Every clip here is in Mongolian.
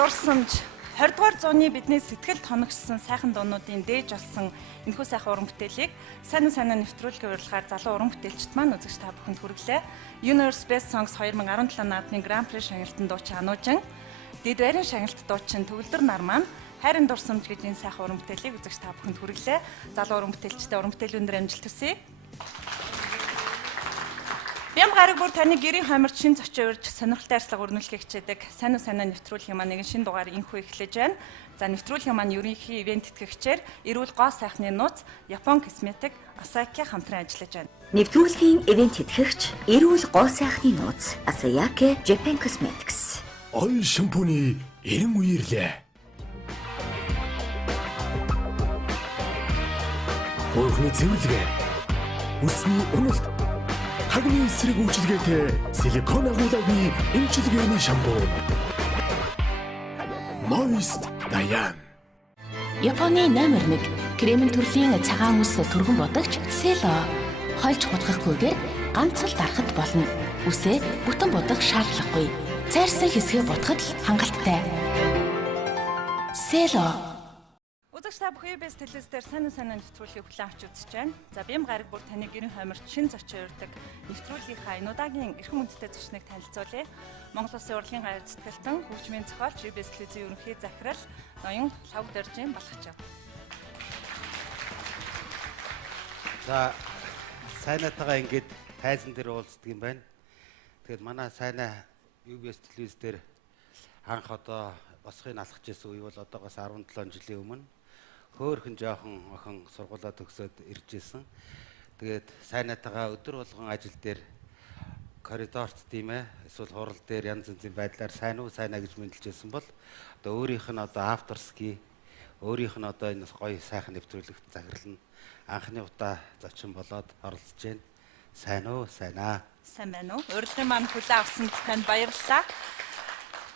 Дурсамж 20 дугаар зууны бидний сэтгэлд хоногчсон сайхан дуунуудын дээж болсон энэхүү сайхан уран бүтээлийг сайн нэвтрүүлгийн урилгаар залуу уран бүтээлчд маань үзэгч та бүхэнд хүргэлээ. Universe Best Songs 2017 наадмын Grand Prix шагналтанд дуучин Ануужин, Дэд байрын шагналт дуучин Төгөлдөр нар маань хайрын дурсамж гэж энэ сайхан уран бүтээлийг үзэгч та бүхэнд хүргэлээ. Залуу уран бүтээлчтэй уран бүтээлүүнээр амжилт хүсье. Бям гараг бүр таны гэрийн хамарт шин зочин урьж сонирхолтой арслага өрнүүлэхийг хичээдэг. Сайн нэвтрүүлгийн маань нэгэн шин дугаар инхүү эхлэж байна. За нэвтрүүлгийн маань ерөнхий ивент тэтгэгчээр эрүүл гоо сайхны нууц Япон косметик Асаяки хамтран ажиллаж байна. Нэвтрүүлгийн ивент тэтгэгч эрүүл гоо сайхны нууц Asayaki Japan Cosmetics. Ой шампуны 90 үерлээ. Хөрхний цэвэрлэгээ. Үсний уналт хагны эсрэг үйлчилгээтэй силикон агуулгааны эмчилгээний шампунь. Moist Dayan. Японы номер 1 кремийн төрлийн цагаан үс түргэн бодогч Село. Хольж хутгахгүйгээр ганц л дарахад болно. Үсээ бүтэн бодох шаардлагагүй. Цайрсан хэсгээ бодоход л хангалттай. Село. Үзэгч та бүхэн UBS телевизээр сайн нэвтрүүлгийг хүлээн авч үзэж байна. За бям гараг бүр таны гэрийн хамарт шин зочин урьдаг нэвтрүүлгийнхаа энэ удаагийн эрхэм хүндтэй зочныг танилцуулъя. Монгол Улсын урлагийн гавь зэтгэлтэн хөгжмийн зохиолч UBS телевизийн ерөнхий захирал ноён Лхагвадоржийн БАЛХЖАВ. За сайнатайгаа ингэж тайзан дээр уулздаг юм байна. Тэгэхээр манай сайнаа UBS телевиз дээр анх одоо босхыг алхаж ирсэн үе бол одоогоос 17 жилийн өмнө хөөхөн жоохон охин сургуулаа төгсөөд ирж исэн. Тэгээд сайнатагаа өдөр болгон ажил дээр коридорт тийм ээ эсвэл хурал дээр янз янзын байдлаар сайн уу сайнаа гэж мэдлжсэн бол одоо өөрийнх нь одоо авторский өөрийнх нь одоо энэ гоё сайхан нэвтрүүлэгт захирлан анхны удаа зочин болоод оролцож байна. Сайн уу сайнаа. Сайн байна уу? Урилгын маань хүлээн авсанд танд баярлалаа.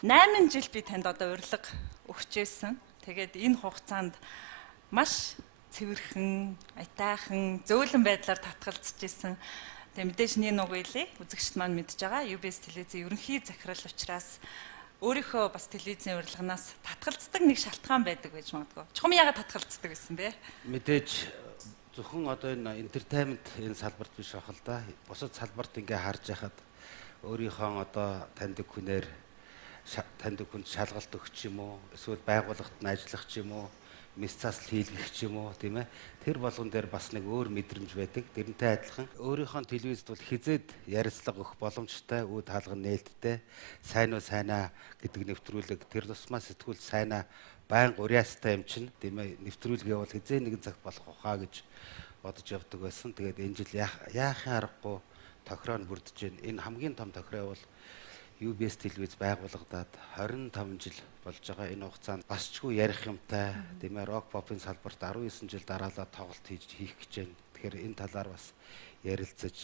8 жил би танд одоо урилга өгч байсан. Тэгээд энэ хугацаанд маш цэвэрхэн, аятайхан, зөөлөн байдлаар татгалзаж исэн. Тэгээд мэдээж нэг угийлээ. Үзэгчд маань мэдж байгаа. UBS телевизийн ерөнхий захирал учраас өөрийнхөө бас телевизийн урилганаас татгалздаг нэг шалтгаан байдаг гэж магадгүй. Чухам яагаад татгалздаг гэсэн бэ? Мэдээж зөвхөн одоо энэ entertainment энэ салбарт биш байх л да. Бусад салбарт ингээ харж яхад өөрийнхөө одоо таньдаг хүнээр таньдаг хүнд шалгалт өгч юм уу? Эсвэл байгууллагт нь ажиллах ч юм уу? Мис засал хийлгэх ч юм уу, тийм ээ? Тэр болгон дээр бас нэг өөр мэдрэмж байдаг. Тэрнтэй адилхан өөрийнхөө телевизд бол хизээд ярилцлага өгөх боломжтой, үе таалга нээлттэй, сайн уу сайнаа гэдэг нэвтрүүлэг тэр тусмаа сэтгүүл сайнаа байнга уриастай юм чинь, тийм ээ? Нэвтрүүлгээ бол хизээ нэгэн цагт болох ухаа гэж бодож явдаг байсан. Тэгээд энэ жил яахын аргагүй тохироо нь бүрдэж байна. Энэ хамгийн том тохироо бол UBS телевиз байгуулагдаад 25 жил болж байгаа. Энэ хугацаанд басчгүй ярих юмтай, тийм ээ, рок попын салбарт 19 жил дараалал тоглолт хийх гэж байна. Тэгэхээр энэ талаар бас ярилцаж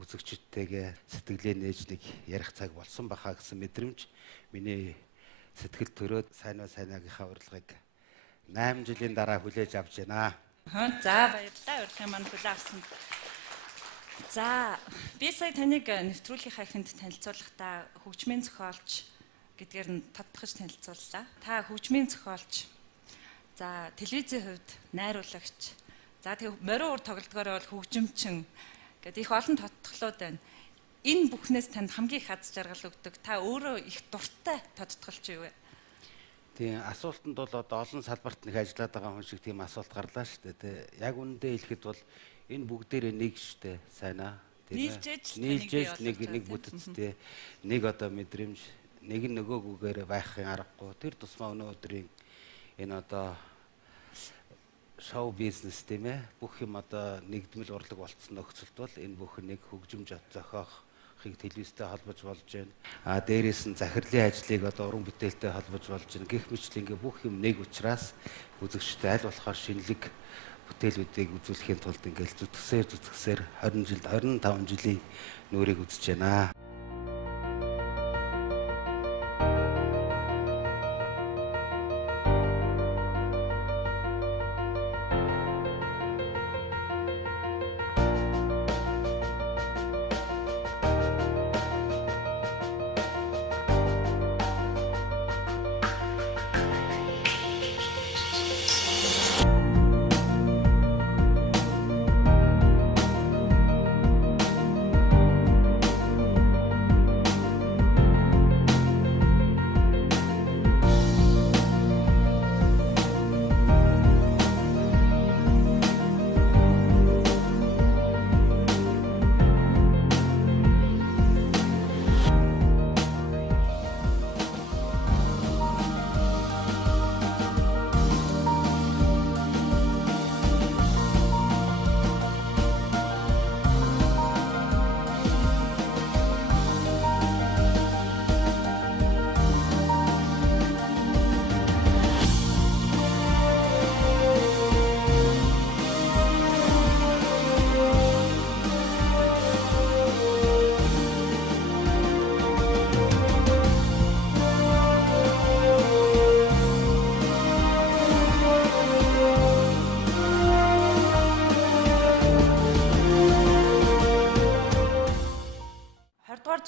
үзэгчдтэйгээ сэтгэлээ нээж нэг ярих цаг болсон бахаа гэсэн мэдрэмж миний сэтгэл төрөөд сайн уу сайнаагийнхаа урилгыг 8 жилийн дараа хүлээж авч байна. За баярлалаа. Урилгын маань хүлээн авсанд. За, би сая таныг нэвтрүүлгийнхаа эхэнд танилцуулахдаа хөгжмийн зохиолч гэдгээр нь тодтогч танилцууллаа. Та хөгжмийн зохиолч. За, телевизийн хувьд найруулагч. За, тэгээ морин ур тоглолтгоор бол хөгжимчин гэдэг их олон тодтоглоод байна. Энэ бүхнээс танд хамгийн их аз жаргал өгдөг. Та өөрөө их дуртай тодтоглож юу вэ? Тийм асуултанд бол одоо олон салбарт нэг ажиллаад байгаа хүн шиг тийм асуулт гарлаа шүү дээ. Яг үнэндээ хэлэхэд бол энэ бүгдээрээ нэг штэ сайнаа тийм нийлжээж нэг бүтцтэй нэг одоо мэдрэмж нэг нь нөгөөгүйгээр байхын аргагүй тэр тусмаа өнөө өдрийн энэ одоо шоу бизнес тийм ээ бүх юм одоо нэгдмэл урлаг болцсон нөхцөлд бол энэ бүхэн нэг хөгжим зохиохыг телевизтэй холбож болж байна. Дээрээс нь захирлын ажлыг одоо уран бүтээлтэй холбож болж байна. Гэх мэт ингээ бүх юм нэг учраас үзэгчтэй аль болохоор шинэлэг бүтээлүүдийг үзүүлэхийн тулд ингээл зүтгсээр 20 жилд 25 жилийн нүрийг үзэж байна.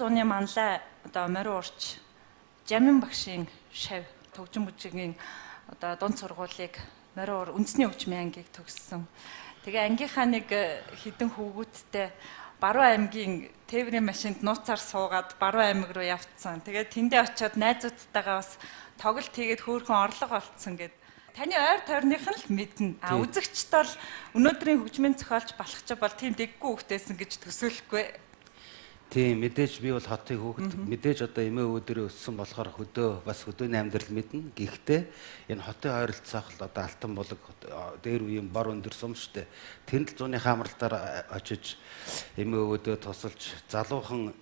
зууны манлай одоо морин урч Жамин багшийн шав төгжин бүжигийн одоо дунд сургуулийг морин ур үндэсний хөгжмийн ангийг төгссөн. Тэгээ ангийнхаа нэг хідэн хүүгүүдтэй Баруун аймгийн тээврийн машинд нууцаар суугаад Баруун аймаг руу явцсан. Тэгээд тэндээ очиод найзуудтайгаа бас тоглолт хийгээд хөөрхөн орлого олцсон гэд. Таны ойр тойрных нь л мэднэ. Үзэгчд бол өнөөдрийн хөгжмийн зохиолч БАЛХЖАВ бол тийм дэггүй хөвтэйсэн гэж төсөөлөхгүй. Тийм мэдээж би бол хотын хүүхэд мэдээж одоо эмээ өвөө дээрээ өссөн болохоор хөдөө бас хөдөөний амьдрал мэднэ. Гэхдээ энэ хотын ойролцоох л одоо алтан булаг дээр үеийн бор өндөр сум штэ. Тэнд л зууны хаамралтаар очиж эмээ өвөөдөө тусалж залуухан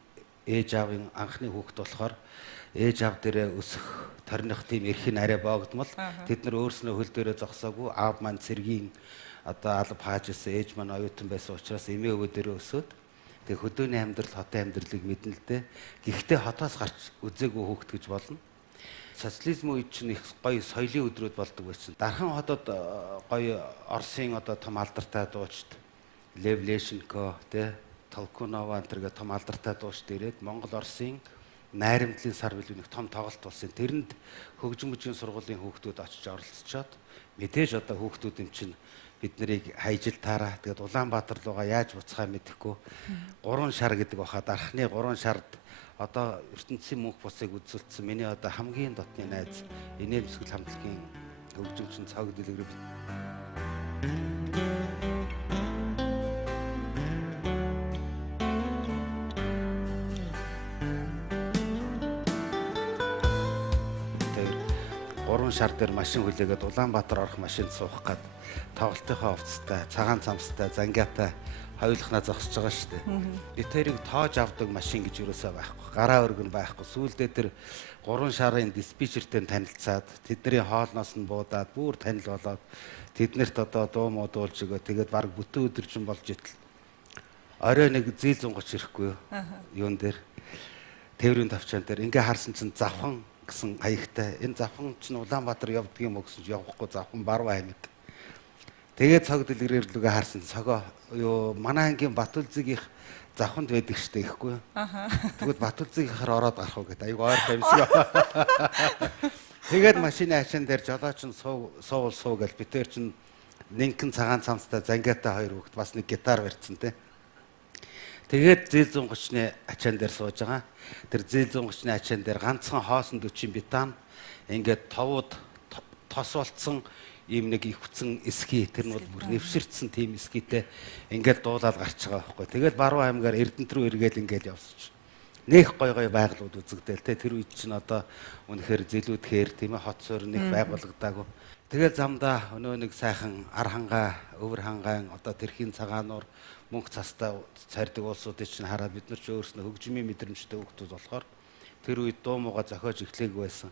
ээж аавын анхны хүүхэд болохоор ээж аав дээрээ өсөх торних тийм эрхийн арай боогдмол тэд нар өөрснөө хөл дээрээ зогсоогүй аав маань цэргийн одоо алба хааж ирсэн ээж маань оюутан байсан учраас эмээ өвөө дээрээ өсөөд тэг хөдөөний амьдрал хотын амьдралыг мэднэ л дээ. Гэхдээ хотоос гарч үзээгүй хүүхэд гэж болно. Социализм үед чинь их гоё соёлын өдрүүд болдог байсан. Дархан хотод гоё Оросын одоо том алдартай дуучид Лев Лещенко тэ Толкунова энэ том алдартай дуучид ирээд Монгол Оросын найрамдлын сар билүү нэг том тоглолт болсон. Тэрэнд хөгжмөжийн сургуулийн хүүхдүүд очиж оролцоод мэдээж одоо хүүхдүүд юм чинь бид нарыг хайжил таараа тэгээд Улаанбаатар руугаа яаж буцахаа мэдэхгүй 3 шар гэдэг баха дархны 3 шард одоо ертөнцийн мөнх бусыг үзүүлсэн миний одоо хамгийн дотны найз инээн бүсгэл хамтлагийн хөгжимчин цаг дэлгэр шар дээр машин хүлээгээд Улаанбаатар орох машинд суух гээд тоглолтынхаа хувцастай, цагаан цамцтай, зангиатай хоёулахнаа зогсож байгаа шүү дээ. Би тэрийг тоож авдаг машин гэж юусаа байхгүй. Гараа өргөн байхгүй. Сүүлдээ тэр 3 шарын диспетчертэй танилцаад тэдний хоолноос нь буудаад бүр танил болоод тэднэрт одоо дуу муу дуулж өгөө. Тэгээд баг бүтэн өдөр чинь болж итэл орой нэг зээл 130 ирэхгүй юу? Юун дээр тээврийн тавчаан дээр ингээ харсан чинь завхан гэсэн хаягтай. Энэ завхан чинь Улаанбаатар явдаг юм уу гэсэн явахгүй завхан баруун аймаг. Тэгээд цог дэлгэрээр лүгэ харсан цогоо юу манай ангийн Батүлзгийн завханд байдаг штэ гэхгүй. Тэгвэл Батүлзгийнхаар ороод гарах уу гэдэг. Аюу ойр тамсгаа. Тэгээд машины ачаан дээр жолооч нь суу гэл битээр чинь нэгэн цагаан цамцтай зангиатай хоёр хүүхэд бас нэг гитар барьсан те. Тэгээд зээл 130-ны ачаан дээр сууж байгаа. Тэр зээл 130-ны ачаан дээр ганцхан хоосон 40 бетан ингээд товууд тос болцсон ийм нэг ивцэн эски тэр нь бол бүр нэвширцсэн тийм эскитэй ингээд дуулаад гарч байгаа байхгүй. Тэгээд баруун аймгаар Эрдэнэт рүү эргээд ингээд явсч. Нэх гой байгалууд үзэгдээл те тэр үед чинь одоо үнэхээр зэлүүдхээр тийм ээ хот суурь нэг байгуулагдаагүй. Тэгээд замдаа өнөө нэг сайхан ар хангаа, өвөр хангаан одоо тэрхийн цагаануур мөнх цастай цардаг улсуудыг чинь хараад бид нар ч өөрснөө хөгжмийн мэдрэмжтэй хүүхдүүд болохоор тэр үед дуу муугаа зохиож эхлэегүй байсан.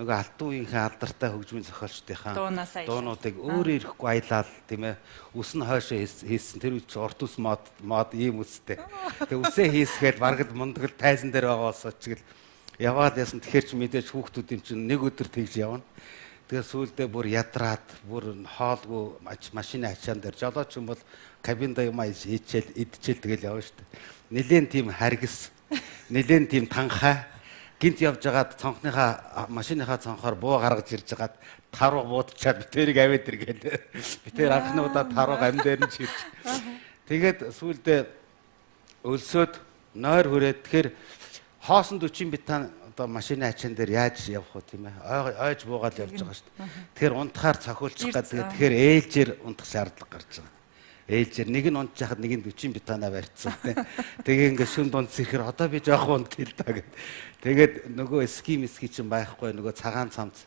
Нөгөө алтан үеийнхээ алдартай хөгжмийн зохиолчдынхаа дуунуудыг өөрөө ирэхгүй аялал тийм ээ. Үс нь хойшоо хийсэн. Тэр үед ч урт ус мод ийм үстэй. Тэгээ үсээ хийсгээл баргад мундагл тайзан дээр байгаа болсоочгэл яваад ясан. Тэгэхээр ч мэдээж хүүхдүүд юм чинь нэг өдөр тэгж явна. Тэгээ сүүлдээ бүр ядраад бүр хоолгүй машины ачаан дээр жолооч юм бол кабинда юм хийчихэл идчихэл тэгэл явна шүү дээ. Нилийн тийм харгис, нилийн тийм танхаа гинт явж байгаад цонхныхаа машиныхаа цонхоор буу гаргаж ирж байгаад таруу буудчаад битэрийг аваад иргээл. Битэр анхны удаа таруу ам дээр нь чирч. Тэгээд сүүлдээ өлсөд нойр хүрээд тэгэхээр хоосон 40 битан одоо машины ачаан дээр яаж явах вэ тийм ээ? Ойж буугаад явж байгаа шүү дээ. Тэгэхээр унтахаар цохиулчих гэдэг. Тэгэхээр ээлжээр унтах шаардлага гарч байгаа. Ээлжээр нэг нь унтж яхад нэг нь 40 битанаа барьцсан тийм. Тэгээ ингээд шүн дунд сэрхэр одоо би жоохон унтъя л даа гэд. Тэгээд нөгөө ски чинь байхгүй нөгөө цагаан цамц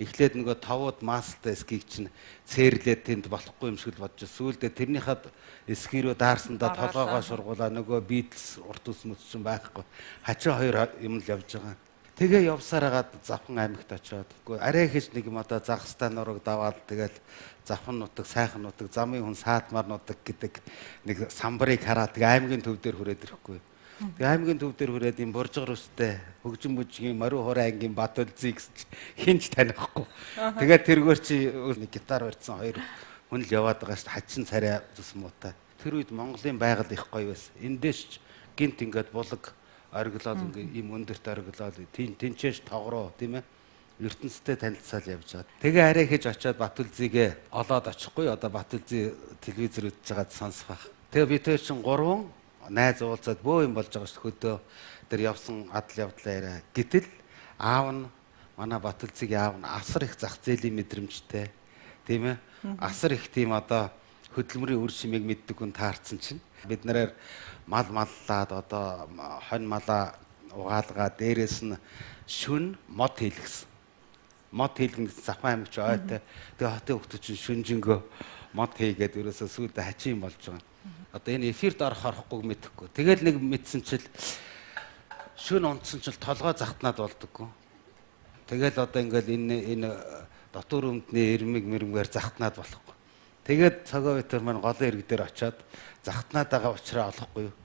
эхлээд нөгөө товууд маастай скиг чинь цээрлээд тэнд болохгүй юм шиг л бодож сүүлдээ тэрнийхад ски рүү даарсандаа толгоогоо сургуулаа нөгөө Beatles урт ус мэт чинь байхгүй хачаа хоёр юм л явж байгаа. Тэгээ явсаар хагаад Завхан аймагт очиод арай хийж нэг юм одоо Загстан нураг даваад тэгээд Завхан нутаг сайхан нутаг замын хүн саатмар нутаг гэдэг нэг самбарыг хараад тэгээ аймгийн төв дээр хүрээд ирэхгүй. Тэгээ аймгийн төв дээр хүрээд юм буржгар өстэй хөгжим бүжгийн Мориу хураа ангийн Батүлзий гэсэн хинч танихгүй. Тэгээд тэргээр чи нэг гитар барьсан хоёр хүн л яваад байгаа шүү дээ. Хачин царай зүс муутай. Тэр үед Монголын байгаль их гоё байсан. Эндээс ч гинт ингээд булаг ориглол ингээд ийм өндөрт ориглол тэнчээш тогроо тийм ээ. ертөнцтэй танилцал явж байгаа. Тэгээ арай хийж очиод Батүлзийгээ олоод очихгүй одоо Батүлзий телевизээр үзэж байгаад сонсох байх. Тэгээ би тэр чинь 3 найз уулзаад бөө юм болж байгаа ш хөдөө тэр явсан адал явдлаа яриа. Гэтэл аав нь манай Батүлзийгийн аав нь асар их зах зээлийн мэдрэмжтэй тийм ээ. Асар их тийм одоо хөдөлмөрийн үр шимийг мэддэг хүн таарсан чинь Бид нэрээр мал маллаад одоо хонь малаа угаалгаа дээрээс нь шүн мод хийлгэсэн. Мод хийлгэн Завхан аймагч ойтой. Тэгээ хотын хүмүүс чинь шүнжингөө мод хийгээд ерөөсөө сүйдээ хачин болж байгаа. Одоо энэ эфирд орохгүй мэдэхгүй. Тэгэл нэг мэдсэн чил шүн унтсан чил толгой захтнаад болдоггүй. Тэгэл одоо ингээл энэ дотор өмдний ирмэг захтнаад болохгүй. Тэгээд цагаа витер маань голын ирэг дээр очиод захтнаад байгаа учраас олохгүй юу.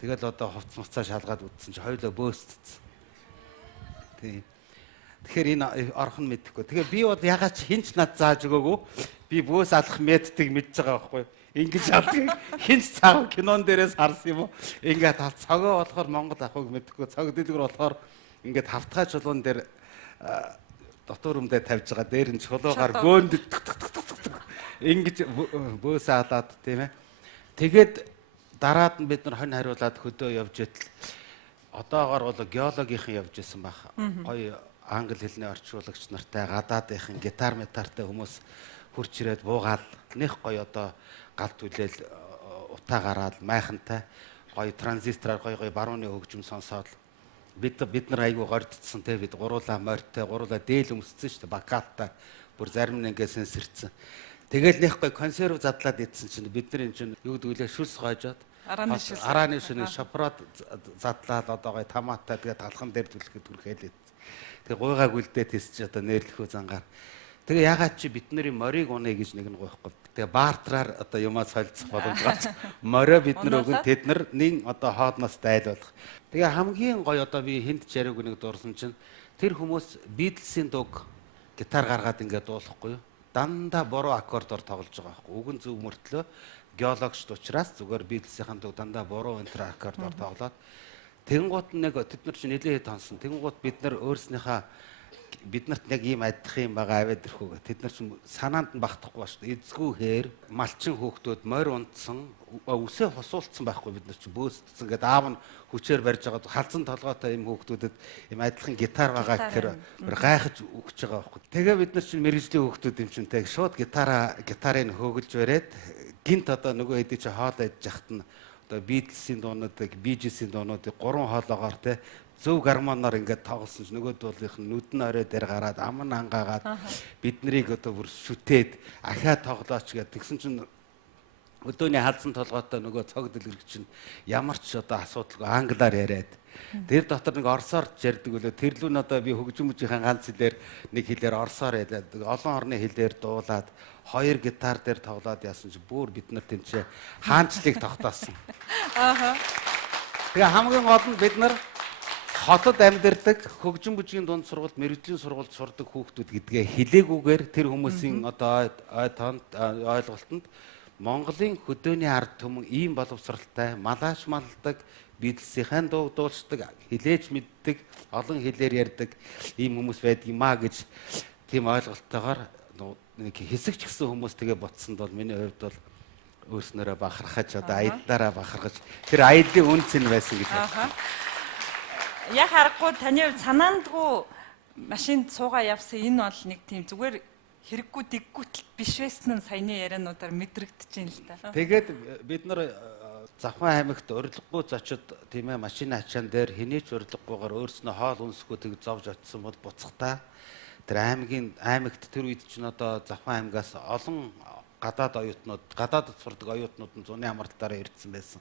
Тэгэл одоо хувц муцаа шалгаад үтсэн чи хоёулаа бөөсцсэн. Тийм. Тэгэхээр энэ орхон мэдэхгүй. Тэгээ би бол ягаад ч хинч над зааж өгөөгүй. Би бөөс алах методыг мэдж байгаа байхгүй юу. Ингэж авдаг хинч цаав кинон дээрээс харсан юм уу? Ингээд цогоо болохоор Монгол авахыг мэдэхгүй. Цог дэлгэр болохоор ингээд хавтгай чулуун дээр дотор өмдөө тавьж байгаа. Дээр нь чулуугаар гөөнд ингэж бөөс алаад тийм ээ. Тэгээд дараад нь бид нар хонь хариулаад хөдөө явж итэл одоогоор бол геологийнхан явж исэн байх. Гоё англи хэлний орчуулагч нартай гадаадынхан гитар метартай хүмүүс хурч ирээд буугаал нэх гоё одоо гал түлээл утаа гараад майхантай гоё транзистораар гоё барууны хөгжим сонсоод бид нар айгүй гордцсон те бид гуруула морьтой гуруула дээл өмссөн шүү дээ бакалтай бүр зарим нь ингээд сэрцэн. Тэгэл нэх гоё консерв задлаад идсэн чинь бид нар энэ чинь юу гэдгүүлээ шүлс гойжоод арааны шүнийг шопрод задлаад одоо гоё томаттай тэгээд талхан дээр түлхэхэд түрхээлээ. Тэгээ гуйгаа гүлдээ тисч одоо нээрлэхүү зангаар. Тэгээ ягаад чи бид нарын морийг унаа гэж нэг нь гойхгүй. Тэгээ бартраар одоо юмаа солилцох боломжтой. Морио бид нар өгөн тэд нар нэг одоо хоодноос дайлуулах. Тэгээ хамгийн гоё одоо би хүнд чариг нэг дурсан чинь тэр хүмүүс Beatles-ийн дуг гитар гаргаад ингээд дуулахгүй юу? Дандаа буруу аккордоор тоглож байгаа байхгүй. Үгэн зөв мөртлөө геологч учраас зүгээр Beatles-ийн дуг дандаа буруу энтер аккордоор тоглоод тэнгуут нэг тэд нар чинь нэлээд тонсон. Тэнгуут бид нар өөрснийхөө биднэрт яг ийм адих юм байгаа аваад ирэхүүгээ. Тэд нар чинь санаанд нь багтахгүй ба шүү дээ. Эзгүй хээр, малчин хүүхдүүд морь унтсан, үсээ хосуулцсан байхгүй бид нар чинь бөөсдсөн гэдэг аав нь хүчээр барьж байгаа халзан толгойтой юм хүүхдүүдэд юм адилхан гитар байгаа гэхээр гайхаж өгч байгаа байхгүй. Тэгээ бид нар чинь мэрэгжлийн хүүхдүүд юм чинь тэг шууд гитарыг хөөгөлж бариад гинт одоо нөгөө хэдий чи хоол ядж яхад нь одоо Beatles-ийн дуунуудыг, Bee Gees-ийн дуунуудыг 3 хоолоогоор те зөв гармоноор ингээд тоглосон ч нөгөө дуулынх нь нүдэн орой дээр гараад аман ангаагаад бид нарыг одоо бүр шүтээд ахаа тоглооч гэдэг. Тэгсэн чинь өдөөний халзан толгойтой нөгөө цог дэлгэрч чинь ямар ч одоо асуудалгүй англиар яриад тэр дотор нэг орсоор ярьдаг үлээ тэрлүү нь одоо би хөгжмөжийн ганц хэлээр нэг хэлээр орсоор яриад олон орны хэлээр дуулаад 2 гитар дээр тоглоод яасан чи бүр бид нар тэнцээ хаанчлыг тогтоосон. Тэгээ хамгийн гол нь бид нар хотод амьдардаг хөгжим бүжгийн дунд сургалт мэрэгжлийн сургалт сурдаг хүүхдүүд гэдгээ хэлээгүйгээр тэр хүмүүсийн одоо ойлголтод Монголын хөдөөний ард түмэн ийм боловсралтай малааш малдаг Beatles-ийн дуу дуулцдаг хэлээж мэддэг олон хэлээр ярьдаг ийм хүмүүс байдаг юм а гэж тийм ойлголттойгоор нэг хэсэг ч гэсэн хүмүүс тэгээ ботсонд бол миний хувьд бол өөрснөрөө бахархаж одоо аяллаараа бахархаж тэр аяллаа үн цэн байсан гэж байна. Яг харахгүй таны хувьд санаандгүй машинд суугаа явсан энэ бол нэг тийм зүгээр хэрэггүй дэггүүтэл биш байсан нь саяны яриануудаар мэдрэгдэж байна л да. Тэгээд бид нар Завхан аймагт урилгагүй зочид тийм ээ машины ачаан дээр хинээч урилгагүйгээр өөрснөө хоол үнсгүй тэг зовж очсон бол буцахтаа тэр аймагт тэр үед чинь одоо Завхан аймагаас олон гадаад оюутнууд гадаадд сурдаг оюутнууд нь зуны амралтаараа ирсэн байсан.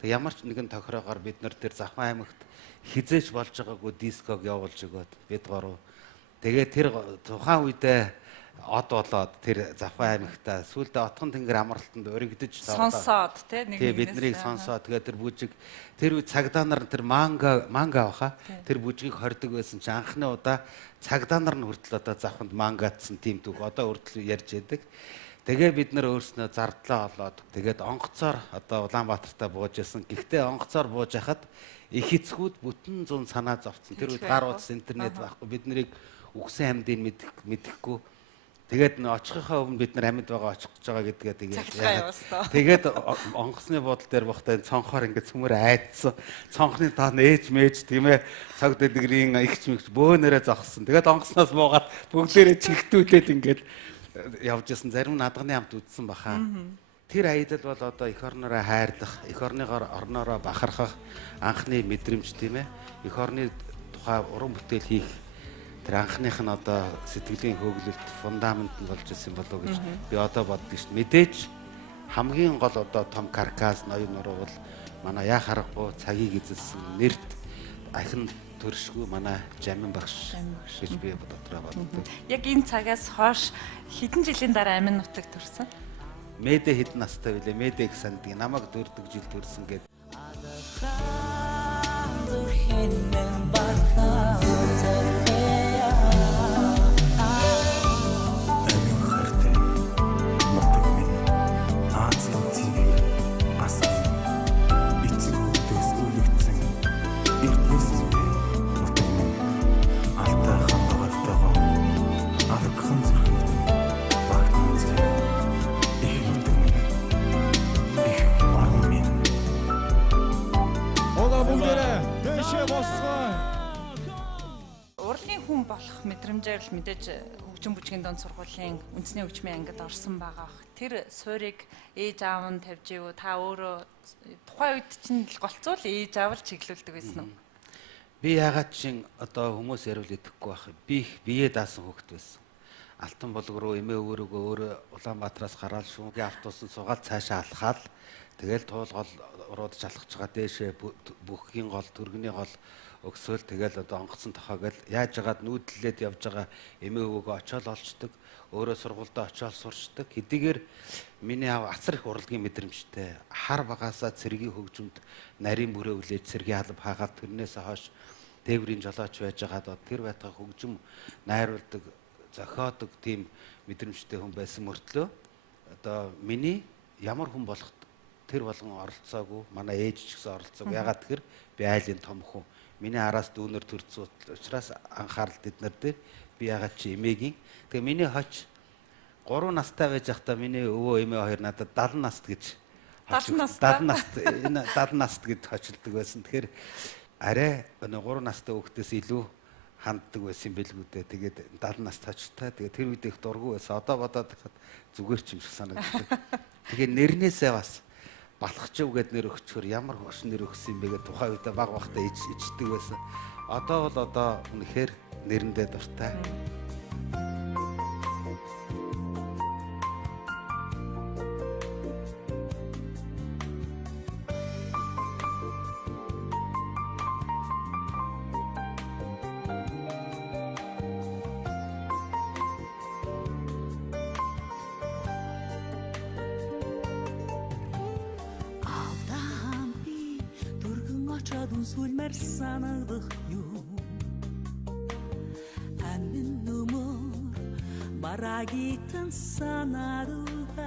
Тэг ямар ч нэгэн тохироогоор бид нар тэр Завхан аймагт хизээч болж байгаагүй диског явуулж өгөөд бид гурав. Тэгээ тэр тухайн үедээ од болоод тэр Завхан аймагтаа сүүлдээ отхон тэнгэр амралтанд өргөдөж сонсоод тийм бид нарыг сонсоод тэгээ тэр бүжиг тэр үе цагдаа нар тэр манга баха тэр бүжгийг хордог байсан чи анхны удаа цагдаа нар нь хүртэл одоо Завханд мангатсан тийм түүх одоо хүртэл ярьж яадаг. Тэгээ бид нар өөрснөө зардлаа олоод тэгээд онгоцоор одоо Улаанбаатартаа бууж ясан. Гэхдээ онгоцоор бууж хахад их эцгүүд бүтэн зун санаа зовцсон. Тэр үед гар утас интернет байхгүй бид нарыг үгсэн амьдыг мэдэхгүй. Тэгээд очихынхаа өмнө бид нар амьд байгаа очих гэж байгаа гэдгээ тэгээд онгоцны бодол дээр бохтой цонхоор ингээд цөмөр айдсан. Цонхны доо нээж мэж тийм ээ цаг дэлгэрийн ихч мэгч бөөнөрөө зогссон. Тэгээд онгоцноос буугаад бүгдээрээ чигтүүлээд ингээд явж исэн. Зарим нь надганы амт үдсэн баха. тэр аялал бол одоо эх орноороо хайрлах, эх орноороо бахархах анхны мэдрэмж тийм ээ. Эх орны тухай уран бүтээл хийх тэр анхных нь одоо сэтгэлийн хөөгөлөлт фундамент нь болж ирсэн болов уу гэж би одоо боддог шүү дээ. Мэдээж хамгийн гол одоо том каркас ноён нуруу бол манай яа харахгүй цагийг эзэлсэн нэрт ахин төршгүй манай Жамин багш гэж би дотроо боддог. Яг энэ цагаас хойш хэдэн жилийн дараа амин нутаг төрсөн? Мэдээ хэдэн настай вэ? Мэдээ их санддаг. Намайг 4 жил төрсөн гэдэг. Урлагийн хүн болох мэдрэмжээр л мэдээж хөгжим бүжгийн дунд сургуулийн үндэсний хөгжмийн ангид орсон байгаа. Тэр суурийг ээж аав нь тавьж ив та өөрөө тухайн үед чинь л голцвол ээж аав л чиглүүлдэг байсан уу? Би ягаад чин одоо хүмүүс ярил идэхгүй байх. Би бие даасан хөвгт байсан. Алтан болог руу эмээ өвөрөөгөө өөрөө Улаанбаатараас гараад шүүнгийн автобусын суугаад цаашаа алхаад тэгэл туулгол уруудж алхаж байгаа дээшээ бүхгийн гол төргөний гол өгсөөл тэгэл одоо онгоцсон тохоогол яаж ягаад нүүдлээд явж байгаа эмээ өвөөгөө очиол олцдог өөрөө сургуультай очиол сурчдаг хэдийгээр миний аав асар их урлагийн мэдрэмжтэй хар багаасаа цэргийн хөгжимд нарийн бүрээ үлээж цэргийн алба хаагаад тэрнээс хойш тээврийн жолооч байж байгаад тэр байтугай хөгжим найруулдаг зохиодог тийм мэдрэмжтэй хүн байсан мөртлөө одоо миний ямар хүн болох тэр болгон оролцоогүй манай ээж ч гэсэн оролцоогүй ягаад тэгэхээр би айлын том хүн миний араас дүүнер төрцөө учраас анхаарал тэднэр дээр би ягаад чи эмээгийн тэгээ миний хоч 3 настай байж байхдаа миний өвөө эмээ хоёр надад 70 наст гэж 70 наст гэж хочилдог байсан тэгэхээр арай 3 настай хүүхдээс илүү ханддаг байсан бэлгүү дээ. Тэгээд 70 наст очтой. Тэгээд тэр үед их дургүй байсан. Одоо бодоод байхад зүгээр ч юм шиг санагддаг. Тэгээд нэрнээсээ бас балхжав гэд нэр өгчхөр ямар хөгшин нэр өгсөн юм бэ гэдэг тухайн үедээ баг багтаа ичдэг байсан. Одоо бол үнэхээр нэрэндээ дуртай. Сүлмэр санагдах юу амин нүмөр барагитан санарудан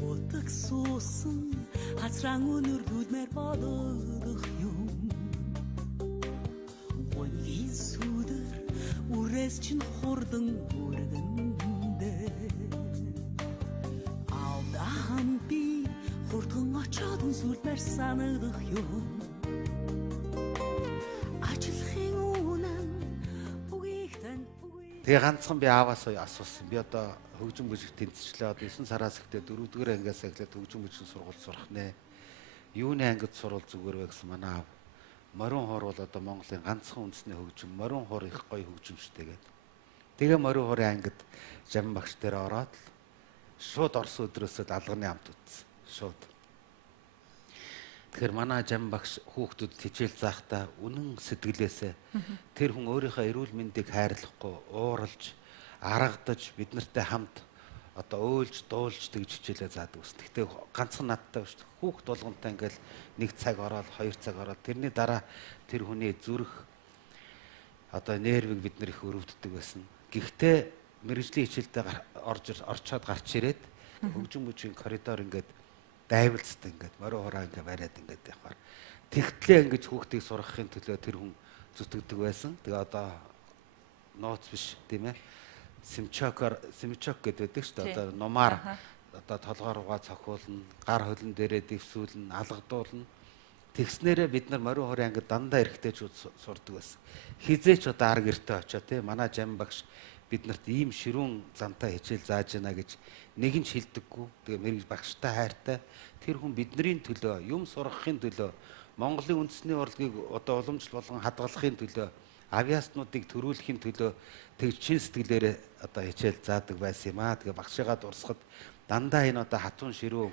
утак суусан хацран өнөр дүдмэр бодох юм гонгийн сүдэр үрээс чин хурдан үргэндэ алдахан би хурдан очоод сүлмэр санагдах юм ажлахын үнэн бүгийхтэн Тэгээ ганцхан би ааваас асуусан. Би одоо хөгжим бүжиг тэнцвчлээ. Одоо 9 сараас ихтэй 4-р ангиас эхлээд хөгжим бүжиг сургууль сурах нэ. Юуны ангид сурвал зүгээр вэ гэсэн манай аав. Морин хор бол одоо Монголын ганцхан үндэсний хөгжим. Морин хор их гоё хөгжим штэ гэдэг. Тэгээ морин хорын ангид Жамин багш дээр ороод шууд Орос өдрөөсөө алганы амт утсан. Шууд. Тэгэхээр манай Жамин багш хүүхдүүд хичээл заахтаа үнэн сэтгэлээсээ тэр хүн өөрийнхөө эрүүл мэндийг хайрлахгүй ууралж аргадаж бид нартай хамт одоо өөлж дуулж тэгж хичээлээ заадаг ус. Гэхдээ ганцхан надтай биш хүүхд болгонтой ингээл 1 цаг ороод 2 цаг ороод тэрний дараа тэр хүний зүрх одоо нервийг бид нар их өрөвддөг байсан. Гэхдээ мэрэгжлийн хичээлдээ орчоод гарч ирээд хөгжим бүжгийн коридор ингээд дайвалцтай ингээд морин хороо ингээд бариад ингээд явахаар тэгтлээ ингэж хүүхдийг сургахын төлөө тэр хүн зүтгэдэг байсан. Тэгээ одоо нууц биш тийм ээ. Симчок гэдэг байдаг шүү дээ. Одоо нумаар одоо толгоор угаа цохиулна, гар хөлн дээрээ дэвсүүлнэ, алгадуулна. Тэгснээрээ бид нар морин хорын ангид дандаа эргэжтэйчүүд сурдаг байсан. Хизээч одоо арга гэртээ очоо тийм манай Жамин багш бид нарт ийм ширүүн зантай хичээл зааж байна гэж нэг нь ч хилдэггүй. Тэгээ мэрэгж багштай хайртай. Тэр хүн бидний төлөө юм сургахын төлөө Монголын үндэсний урлагийг одоо уламжлал болгон хадгалахын төлөө авиаснуудыг төрүүлэхийн төлөө тэгж чин сэтгэлээрээ одоо хичээл заадаг байсан юм аа. Тэгээ багшигаа дурсахад дандаа энэ одоо хатуун ширүү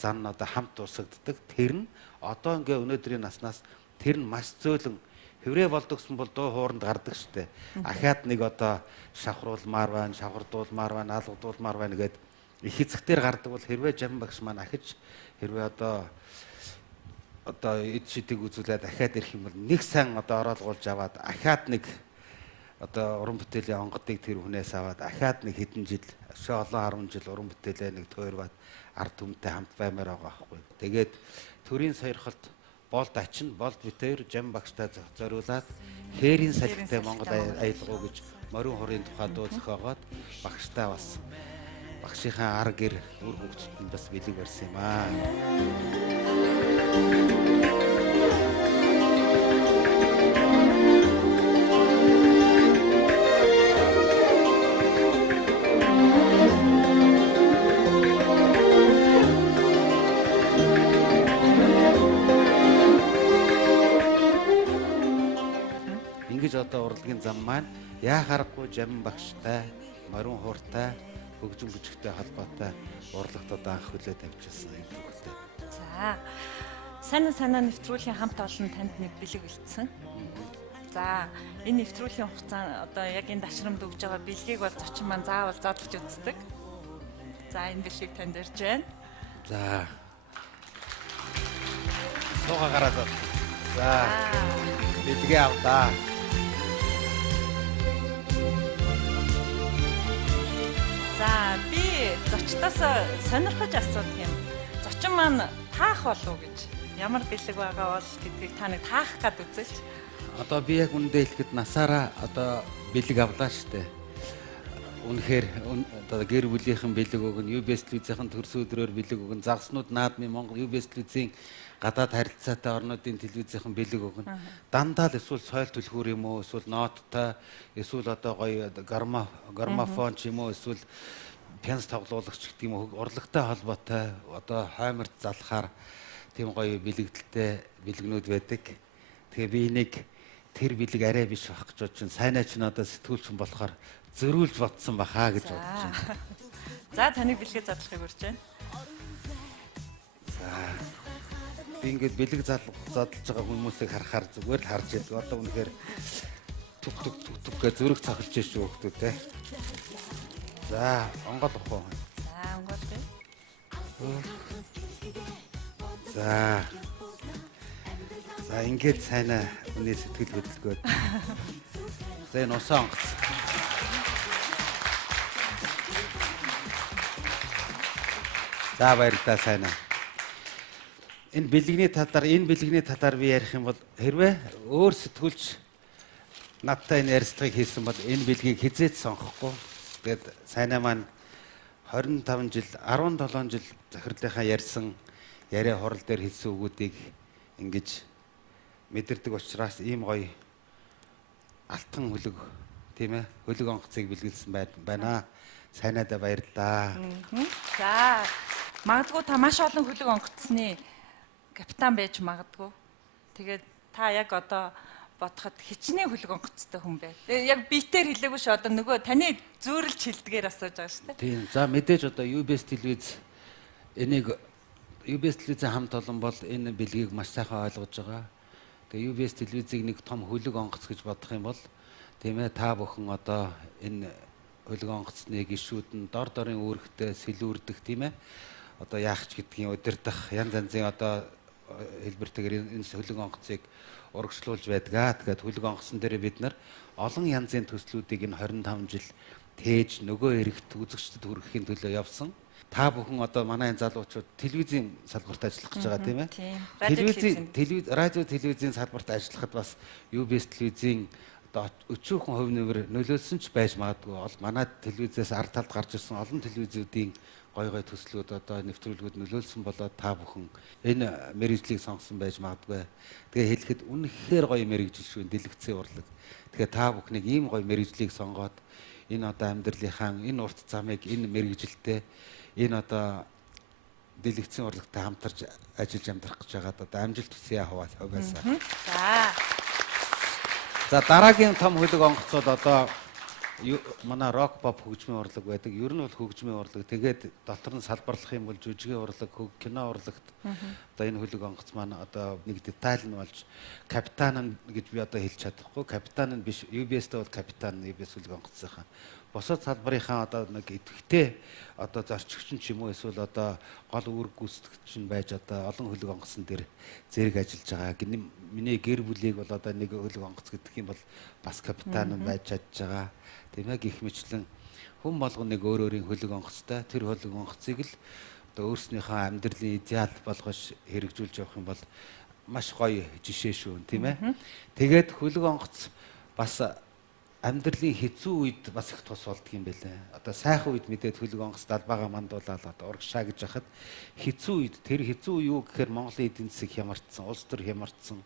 зан одоо хамт дурсагддаг. Тэр нь одоо ингээ өнөөдрийн наснаас тэр нь маш зөөлөн хэврээ болдогсон бол дуу хооронд гардаг штэ. Ахаад нэг одоо шавхруулмаар байна, шавхардуулмаар байна, алгадуулмаар байна гэд их эзэгтэр гардаг бол хэрвээ жамбан багш маань ахиж хэрвээ одоо эд шидийг үзүүлээд ахаад ирэх юм бол нэг сан одоо ороолгуулж аваад ахаад нэг одоо уран бүтээлийн онгодыг тэр хүнээс аваад ахаад нэг хэдэн жил олон 10 жил уран бүтээлээ нэг тойрваад ард түмтэй хамт баймаар байгаа байхгүй. Тэгээд төрийн сойрхолд болд ачин болд битээр жам багштай зориулаад хээрийн салхитай Монгол аялгуу гэж морин хорийн тухай дуу зохиогоод багштай бас багшийнхаа ар гэр үр хөвгчтөнд бас бэлэг барьсан юм аа. Ингэж одоо урлагийн зам маань яа харахгүй жамин багштай, морин хууртай, хөгжим бүжигтэй холбоотой урлагт одоо анх хүлээ тавьчихсан юм төгөлтэй. За. Санаа нэвтрүүлгийн хамт олон танд нэг бэлэг үлдсэн. За, энэ нэвтрүүлгийн хугацаанд одоо яг энэ дашрамд өгж байгаа бэлгийг бол зочин маань заавал задлж үздэг. За, энэ бэлгийг танд ирж байна. За. Суугаа гараад. За. Бэлгээ авдаа. За, би зочдоос сонирхож асуудаг юм. Зочин маань таах болов гэж ямар бэлэг байгаа бол гэдгийг та нэг таах гад үзэж. Одоо би яг үндэ хэлэхэд насаараа одоо бэлэг авлаа штэ. Үнэхээр одоо гэр бүлийнхэн бэлэг өгнө, UBS телевизийн төрс өдрөөр бэлэг өгнө, загснууд наадмын Монгол UBS телевизийн гадаад харилцаатай орнуудын телевизийнхэн бэлэг өгнө. Дандаа л эсвэл соёл түлхүүр юм уу, эсвэл нооттой, эсвэл одоо гоё граммофон ч юм уу, эсвэл пианист тоглуулагч гэдэг юм уу, урлагтай холбоотой одоо хойморт залхаар тийм гоё бэлэгдэлтэй бэлгнүүд байдаг. Тэгээ би энийг тэр бэлэг арай биш байх гэж бодож байна. Сайнаа ч надад сэтгүүлч болохоор зөрүүлж бодсон бахаа гэж бодож байна. За, таныг бэлгээ задлахыг урьж байна. За. Би ингээд бэлэг задлж байгаа хүмүүсийг харахаар зүгээр л харж байдаг. Одоо үнэхээр түг гэж зүрх цохилж шүү хүмүүстэй. За, онгол охоо. За, онгол дээ. За. За, ингээд сайнаа хүний сэтгэл хөдлөлгөөд. За, энэ усаа онгоц. За, баярлалаа сайнаа. Энэ бэлэгний талаар би ярих юм бол хэрвээ өөр сэтгүүлч надтай энэ ярилцлагыг хийсэн бол энэ бэлгийг хизээч сонгохгүй. Тэгээд сайнаа маань 17 жил захирлынхаа ярьсан яриа хурал дээр хэлсэн үгүүдийг ингэж мэдэрдэг учраас ийм гоё алтан хөлөг тийм ээ хөлөг онгоцыг бэлгэлсэн байна. Сайнаадаа баярлалаа. За, магадгүй та маш олон хөлөг онгоцны капитан байж магадгүй. Тэгээд та яг одоо бодоход хичнээн хөлөг онгоцтой хүн бай. Тэгээд яг биетээр хэлээгүй ш одоо нөгөө таны зөөрөлж хилдгээр асууж байгаа шүү дээ. Тийм. За мэдээж одоо UBS телевиз энийг UBS телевизийн хамт олон бол энэ бэлгийг маш сайхан ойлгож байгаа. Тэгээ UBS телевизийг нэг том хөлөг онгоц гэж бодох юм бол тийм ээ та бүхэн одоо энэ хөлөг онгоцны гишүүд нь дор дорын үүрэгтэй сэлүүрдэг тийм ээ. Одоо яах ч гэдгийг удирдах янз янзын одоо хэлбэртэйгээр энэ хөлөг онгоцыг урагшлуулж байдгаа. Тэгээд хөлөг онгоцсон дээр бид нар олон янзын төслүүдийг энэ 25 жил тээж нөгөө эрэгт үзэгчдэд хүрэхийн төлөө явсан. Та бүхэн одоо манай энэ залуучууд телевизийн салбарт ажиллах гэж байгаа тийм ээ. Радио телевизийн салбарт ажиллахад бас UBS телевизийн одоо өчүүхэн хувь нэмэр нөлөөлсөн ч байж магадгүй. Манай телевизээс ард талд гарч ирсэн олон телевизүүдийн гой төслүүд одоо нэвтрүүлгүүд нөлөөлсөн болоод та бүхэн энэ мэрэгжлийг сонгосон байж магадгүй. Тэгээ хэлэхэд үнэхээр гоё мэрэгжил шүү дэлгэцэн урлаг. Тэгээ та бүхнийг ийм гоё мэрэгжлийг сонгоод энэ одоо амьдралынхаа энэ урт замыг энэ мэрэгжилтэй энэ одоо дэлгэцийн урлагтай хамтарч ажиллаж амьдрах гэж байгаа одоо амжилт хүсье хуваасаа. За дараагийн том хөлөг онгоц бол одоо манай рок pop хөгжмийн урлаг байдаг. Ер нь бол хөгжмийн урлаг. Тэгээд дотор нь салбарлах юм бол жүжигийн урлаг, кино урлагт одоо энэ хөлөг онгоц маань одоо нэг деталь нь болж капитан гэж би одоо хэлж чадахгүй. Капитан нь биш. UBS-тэй бол капитан, UBS хөлөг онгоцынхаа. Босод салбарынхаа одоо нэг идэвхтэй одоо зорчигч ч юм уу эсвэл одоо гол үүрэг гүйцэтгэгч нь байж одоо олон хөлөг онгоцсон дээр зэрэг ажиллаж байгаа. Миний гэр бүлийг бол одоо нэг хөлөг онгоц гэдэг юм бол бас капитан нь байж чадж байгаа. Тийм ээ гэх мэтлэн хүн болгоно нэг өөр өөрийн хөлөг онгоцтой. Тэр хөлөг онгоцыг л одоо өөрснийхөө амьдралын идеал болгож хэрэгжүүлж явах юм бол маш гоё жишээ шүү, тийм ээ. Тэгээд хөлөг онгоц бас амьдралын хэцүү үед бас их тус болдго юм байлаа. Одоо сайхан үед мэдээд хөлөг онгоц далбаага мандуулаад одоо урагшаа гэж хахад хэцүү үед тэр хэцүү юу гэхээр Монголын эдийн засаг хямарцсан, улс төр хямарцсан.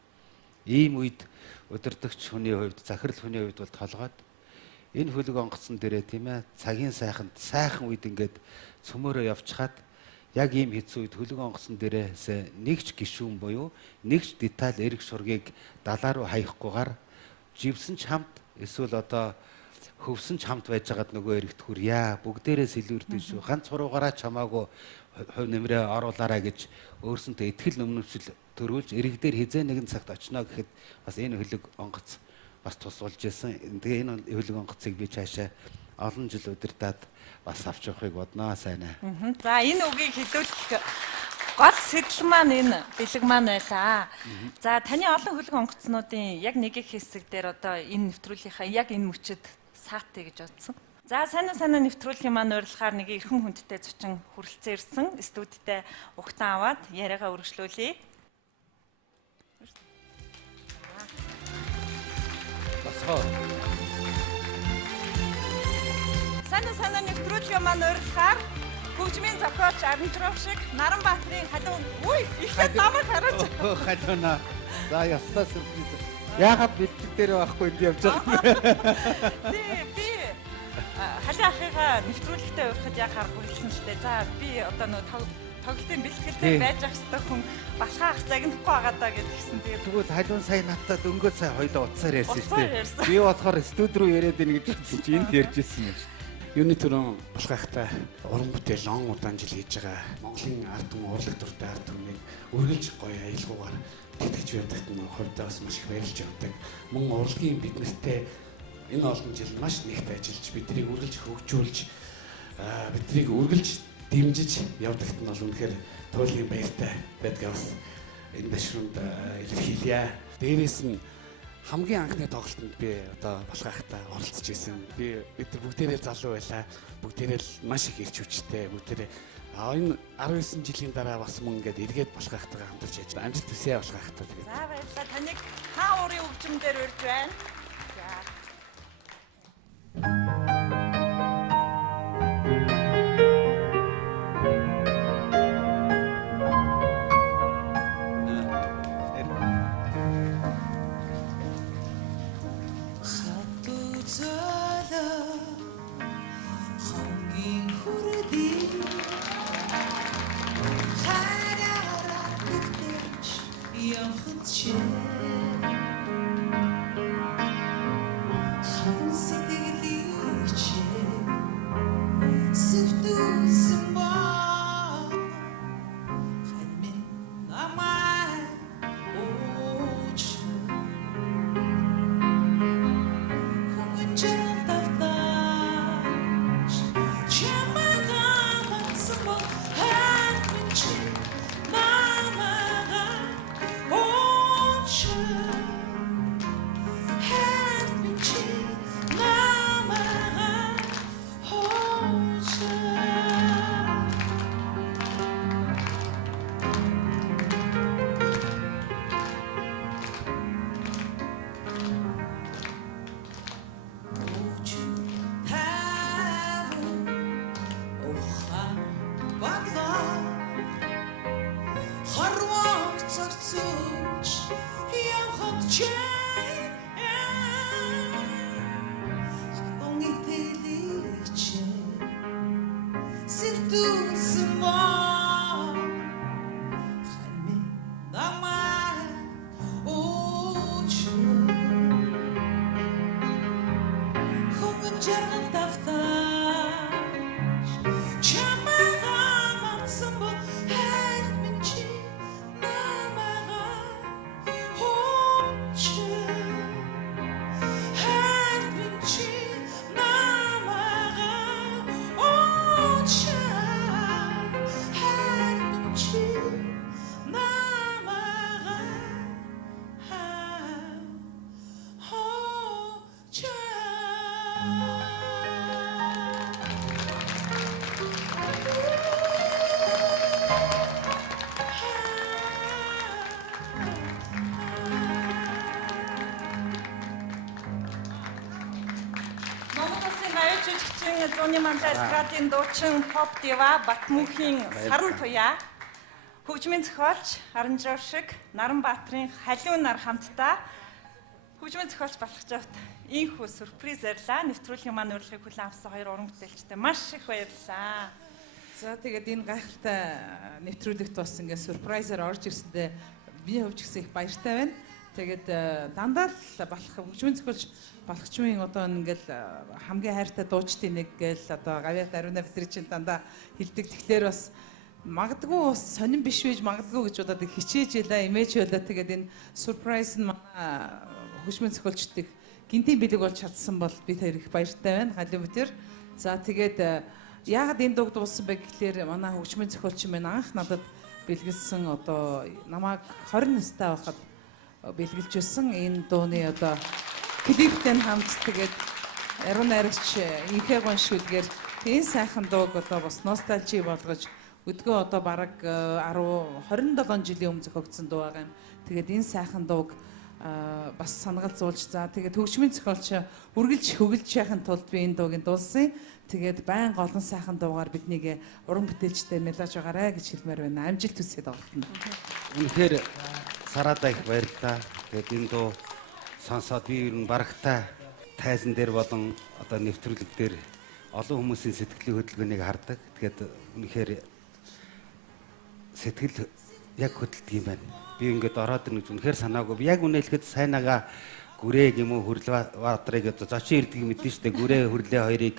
Ийм үед удирдагч хүний хувьд, захирал хүний хувьд бол толгойд энэ хөлөг онгоцсон дээрээ тийм ээ цагийн сайхан үед ингээд цөмөөрөө явчихад яг ийм хэцүү үед хөлөг онгоцсон дээрээс нэгч гишүүн буюу нэгч деталь эрг шургийг далаа руу хаягахгүйгээр живсэн ч хамт эсвэл одоо хөвсөн ч хамт байжгаад нөгөө эрэгт хүрья бүгдээрээс илүүрдэг шүү. Ганц хуруугаараа чамаагүй хувь нэмрээ оруулаарай гэж өөрсөнтэй итгэл өмнөвшил төрүүлж эрэг дээр хизээ нэгэн цагт очно гэхэд бас энэ хөлөг онгоц бас тус болж байсан. Тэгээ энэ хөлөг онгоцыг би цаашаа олон жил удирдаад бас авч явахыг бодноо сайн аа. За энэ үгийг хэлүүлэх гол сэтэл маань энэ бэлэг маань байлаа. За таны олон хөлөг онгоцнуудын яг нэг их хэсэг дээр одоо энэ нэвтрүүлгийнхаа яг энэ мөчөд саатай гэж бодсон. За сайн нэвтрүүлгийн маань урилгаар нэг эрхэм хүндтэй зочин хүрэлцэн ирсэн. Студидтэй ухтан аваад яриагаа үргэлжлүүлье. Сайн нэвтрүүлгийн маань урилгаар Хөгжмийн зохиолч Аранжров шиг Наранбаатарын халуун ихтэй намайг хараач. Халуунаа. За ястаа сүрприз. Яагаад бэлтгэл дээр байхгүй юм явж байгаа юм. Би халуун ахыгаа нэвтрүүлэгтээ урихад яг харахгүй хэлсэн л дээ. За би одоо нөө тоглолтын бэлтгэлтэй байж ах хэвээр хүн балхаах загнахгүй байгаа даа гэдгийгсэн. Тэгвэл халуун сая надад дөнгөж сая хоёлоо утсаар ярьсан шүү дээ. Би болохоор студи руу яриад ийн гэж хэлсэн чи энд ярьжсэн юм. Юуны төрөн болохтай уран бүтээл он удаан жил хийж байгаа Монголын ард түмэн урлаг дуртай ард түмнийг үргэлж гоё аялгаугаар тэтгэж явдагт нь хувьдаа бас маш их баярлж явдаг. Мөн урлагийн биднэртэй энэ олон жил маш нэгт ажиллаж биднийг үргэлж хөгжүүлж биднийг үргэлж дэмжиж явдагт нь бол үнэхээр туйлын баяртай байдгаа бас энэ башруунд илэрхийлье. Дээрээс нь хамгийн анхны тоглолтод би одоо Балхаахтай оролцож исэн. Бид бүгдээрээ залуу байлаа. Бүгдээрээ л маш их ирч хүчтэй. Бүгдээрээ энэ 19 жилийн дараа бас мөн ингээд эргээд Балхаахтайгаа хамтарч яаж амжилт хүсье Балхаахтай. За баярлалаа. Таныг хаа уурын хөгжмөндөр урьж байна. За. жаргал давтаач чамайгаа мамсан бол хайр минь чи намайгаа хооч хайр минь чи намайгаа хооч хайр минь чи намайгаа хооч Зуны манлай эстрадын дуучин поп дива Батмунхийн Саран туяа хөгжмийн зохиолч Аранжав шиг Наранбаатарын халиун нар хамтдаа хөгжмийн зохиолч Балхжавт ийхүү сюрприз ярьлаа. Нэвтрүүлгийн маань урилгыг хүлээн авсан хоёр уран бүтээлчтэй маш их баярлалаа. За тэгээд энэ гайхалтай нэвтрүүлэгт бас ингээ сюрпрайзаар орж ирсэндээ би хөвч гэсэн их баяртай байна. Тэгээд дандаа л хөгжмийн зохиолч Балхжавын одоо ингээл хамгийн хайртай дуучдын нэг гээл одоо гавьяа ариуна бидний чинь дандаа хэлдэг. Тэгэхээр бас магадгүй бас сонирн биш байж магадгүй гэж удаад хичээж ялаа, имэж ялаа. Тэгээд энэ сюрприз нь манай хөгжмийн зохиолчдыг гинтийн бэлэг болж чадсан бол би тэр их баяртай байна. Халиу бүтэр. За тэгээд яагаад энэ дууг дуусан бэ гэхлээр манай хөгжмийн зохиолч минь анх надад бэлгэлсэн одоо намайг 20 настай байхад бэлгэлж байсан энэ дууны одоо клиптэй хамт тэгээд найруулагч инхэгон шүлгээр энэ сайхан дууг одоо бас носталжи болгож өдгөө одоо бараг 27 жилийн өмнө зохиогдсон дуу байгаа юм. Тэгээд энэ сайхан дууг бас санагалзуулж за тэгээд хөгжмийн зохиолч үргэлж хөглж яхахын тулд би энэ дууг дуулсан. Тэгээд байн голон сайхан дуугаар биднийг уран бүтээлчтэй мэлж байгаарэ гэж хэлмээр байна. Амжилт хүсье тоглолтод. Үнэхээр Сарадаа их баярлалаа. Тэгээд энэ дуу сонсоод би ер нь барагтай тайзан дээр болон одоо нэвтрүүлэг дээр олон хүмүүсийн сэтгэлийн хөдөлгөөнийг хардаг. Тэгээд үнэхээр сэтгэл яг хөдөлдөг юм байна. Би ингээд ороод ирнэ гэж үнэхээр санаагүй. Би яг үнэлэхэд сайнаага гүрээ юм уу Хөгжмийн зочин ирдэг мэдэн штэ гүрээ хөрлөө хоёрыг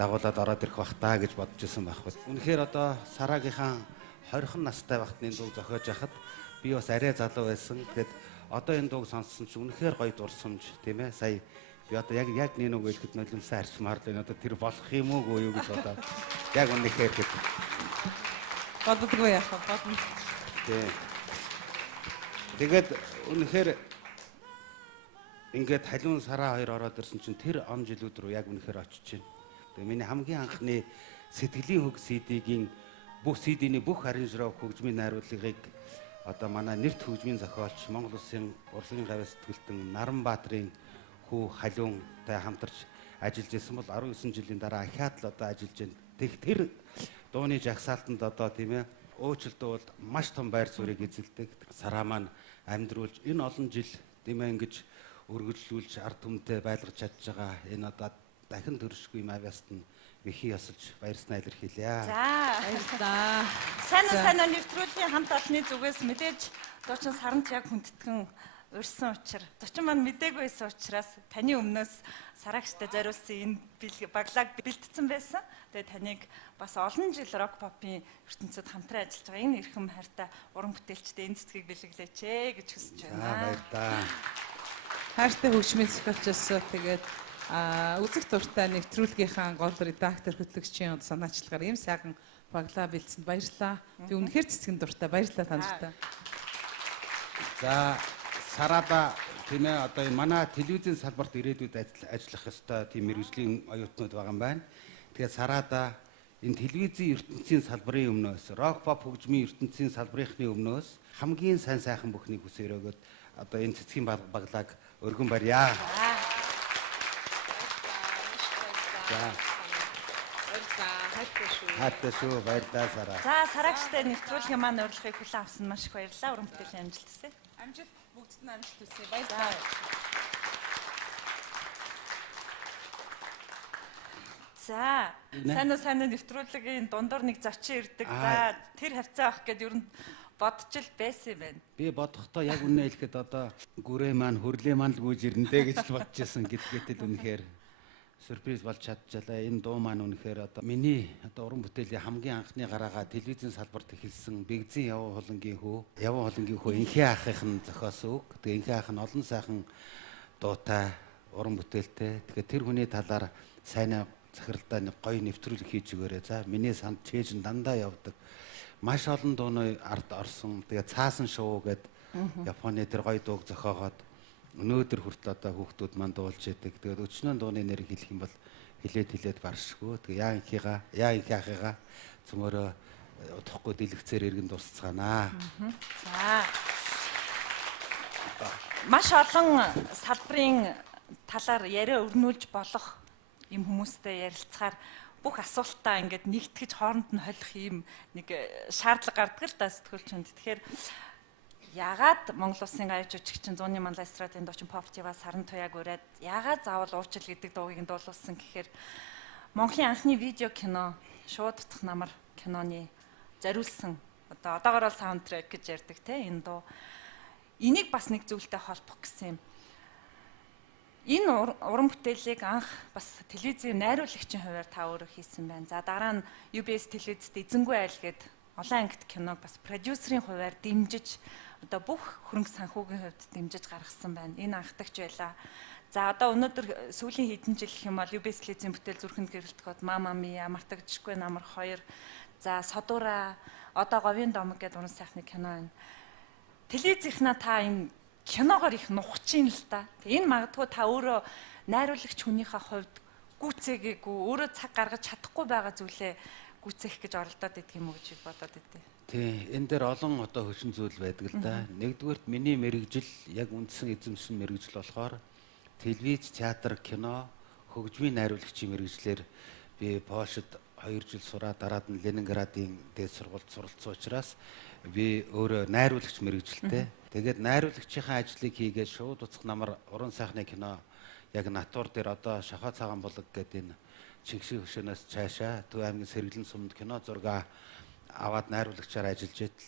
дагуулад ороод ирэх бах таа гэж бодож исэн байхгүй. Үнэхээр одоо Сараагийнхаа 20 настай багт энэ дууг зохиож яхад би бас арай залуу байсан. Тэгээд одоо энэ дууг сонссон чинь үнэхээр гоё дурсамж тийм ээ. Сая би одоо яг нэг үг хэлэхэд нулимсаа арчмаар л энэ одоо тэр болох юм уу юу гэж бодоод яг үнэхээр гээд боддоггүй яах вэ? Бодно. Тэгээд үнэхээр ингээд халиун сараа хоёр ороод ирсэн чинь тэр он жилүүд рүү яг үнэхээр очиж байна. Тэгээд миний хамгийн анхны сэтгэлийн хөг CD-гийн бүх CD-ний бүх аранжирав хөгжмийн найруулгыг одоо манай нэрт хөгжмийн зохиолч Монгол Улсын урлагийн гавьяа сэтгэлтэн Наранбаатарын хүү халиунтай хамтарч ажиллаж исэн бол 19 жилийн дараа ахиад л одоо ажиллаж байна. Тэр дууны жагсаалтанд одоо тийм ээ өөчлөлтөө бол маш том байр суурийг эзэлдэг. Сараа маань амьдруулж энэ олон жил тийм ээ ингэж өргөжлүүлж ард түмтэй байлгаж чадж байгаа энэ одоо дахин төршгүй мавьяаст нь Вихи ясалж баярснаа илэрхийлье. За баярлалаа. Сайн нэвтрүүлгийн хамт олонны зүгээс мэдээж дуучин Сарант яг хүндэтгэн урьсан учраас зочин маань мдээгүй байсан учраас таны өмнөөс Сараагчтай зориулсан энэ баглааг бэлтгэсэн байсан. Тэгээ таныг бас олон жил рок попын ертөнцид хамтран ажиллаж байгаа энэ эрхэм хайртай уран бүтээлчтэй энэ цэцгийг бэлэглээч гэж хүсэж байна. Баярлалаа. Хайртай хөгжмийн зохиолчоос тэгээд үзэг дуртай нэвтрүүлгийнхаа гол редактор хөтлөгчийн санаачлагаар ийм сайхан баглаа бэлдсэнд баярлалаа. Би үнэхээр цэцгэн дуртай баярлалаа танартай. За Сарада тийм ээ одоо манай телевизийн салбарт ирээдүйд ажиллах ёстой тийм мэргэжлийн оюутнууд байгаа юм байна. Тэгэхээр Сарада энэ телевизийн ертөнцийн салбарын өмнөөс рок поп хөгжмийн ертөнцийн салбарынхны өмнөөс хамгийн сайн сайхан бүхнийг хүсээр өгөөд одоо энэ цэцгийн баглааг өргөн барья. Хайртай шүү. Баярлалаа Сараа. За Сараагчтай нэвтрүүлгийн маань урилгыг хүлээн авсан маш их баярлалаа. Уран бүтээлийн амжилт хүсье. Амжилт бүгдд нь амжилт хүсье. Баярлалаа. За сайн нэвтрүүлгийн дундуур нэг зочин ирдэг. За тэр хавцаа авах гэд ер нь бодож л байсан юм байна. Би бодохдоо яг үнэ хэлэхэд одоо гүрээ маань хөрлөө маань л гүйж ирнэ гэж л бодож байсан гэдгээтэл үнэхээр сюрприз болж чадчихлаа. Энэ дуу маань үнэхээр одоо миний одоо уран бүтээлийн хамгийн анхны гараагаа телевизийн салбарт эхэлсэн Бэгзийн яваа хулангийн хөө инхээ ахын зохиосон үг. Тэгээ инхээ ах нь олон сайхан дуутай уран бүтээлтэй. Тэгэхээр тэр хүний талаар сайн захиралдаа нэг гоё нэвтрүүлэг хийж өгөөрэй. За миний санд чээж нь дандаа явдаг. Маш олон дууны ард орсон. Тэгээ цаасан шоу гэдэг Японы тэр гоё дууг зохиогоод өнөөдөр хүртэл одоо хүүхдүүд манд дуулж яадаг. Тэгээд өчнөө дууны нэр хэлэх юм бол хилээд баршгүй. Тэгээ яа инхээ ахыгаа цөмөрөө удахгүй дэлгэцээр иргэн дурсцгаанаа. За. Маш олон салбарын талаар яриа өрнүүлж болох юм хүмүүстэй ярилцахаар бүх асуултаа ингээд нэгтгэж хооронд нь холих юм нэг шаардлага гардаг л да сэтгүүлчэнд. Тэгэхээр яагаад Монгол Улсын гавьж жүжигчин Зуны манлай эстрадын дуучин pop diva Саран Туяаг ураад яагаад заавал уурчил гэдэг дуугийг нь дуулуулсан гэхээр Монголын анхны видео кино Шууд уцах намар киноны зориулсан одоогоор бол саундтрек гэж ярьдаг те энэ дуу. Энийг бас нэг зүйлтэй холбох гэсэн юм. Энэ уран бүтээлийг анх бас телевизийн найруулагчийн хувьар та өөрөө хийсэн байна. За дараа нь UBS телевизэд эзэнгүй айл гээд олон ангит киног бас продюсерийн хувьар дэмжиж одоо бүх хөрөнгө санхүүгийн хувьд дэмжиж гаргасан байна. Энэ анхдагч байлаа. За одоо өнөөдөр сүүлийн хэдэн жил гэх юм бол UBS телевизийн бүтээл зүрхэнд гэрэлтгэхэд Мама Мия, Мартагдчихгүй намар 2, за Содура, одоо Говийн домог гэдэг уран сайхны кино байна. Телевизийнхнаа та энэ киногоор их нухчин л да. Энэ магадгүй та өөрөө найруулагч хүнийхээ хувьд гүйцээгээгүй, өөрөө цаг гаргаж чадахгүй байгаа зүйлээ гүйцээх гэж оролдоод идэх юм уу гэж бодоод идэв. Тий, энэ дээр олон одоо хөшин зүйл байдаг л да. Нэгдүгürt миний мэрэгжил яг үндсэн эзэмшсэн мэрэгжил болохоор телевиз, театр, кино, хөгжмийн найруулагчийн мэрэгжлэр би Польшид 2 жил сураад дараад нь Ленинградын дээд сургуульд суралцсан учраас би өөрөө найруулагч мэрэгжилтэй. Тэгээд найруулагчийн ажлыг хийгээд Шууд уцах намар уран сайхны кино яг натур дээр одоо Шахаа цагаан булаг гэдэг энэ Чингисийн хөшөөнөөс цаашаа Төв аймгийн Сэргэлэн сумд кино зураг аваад найруулагчаар ажиллаж байт.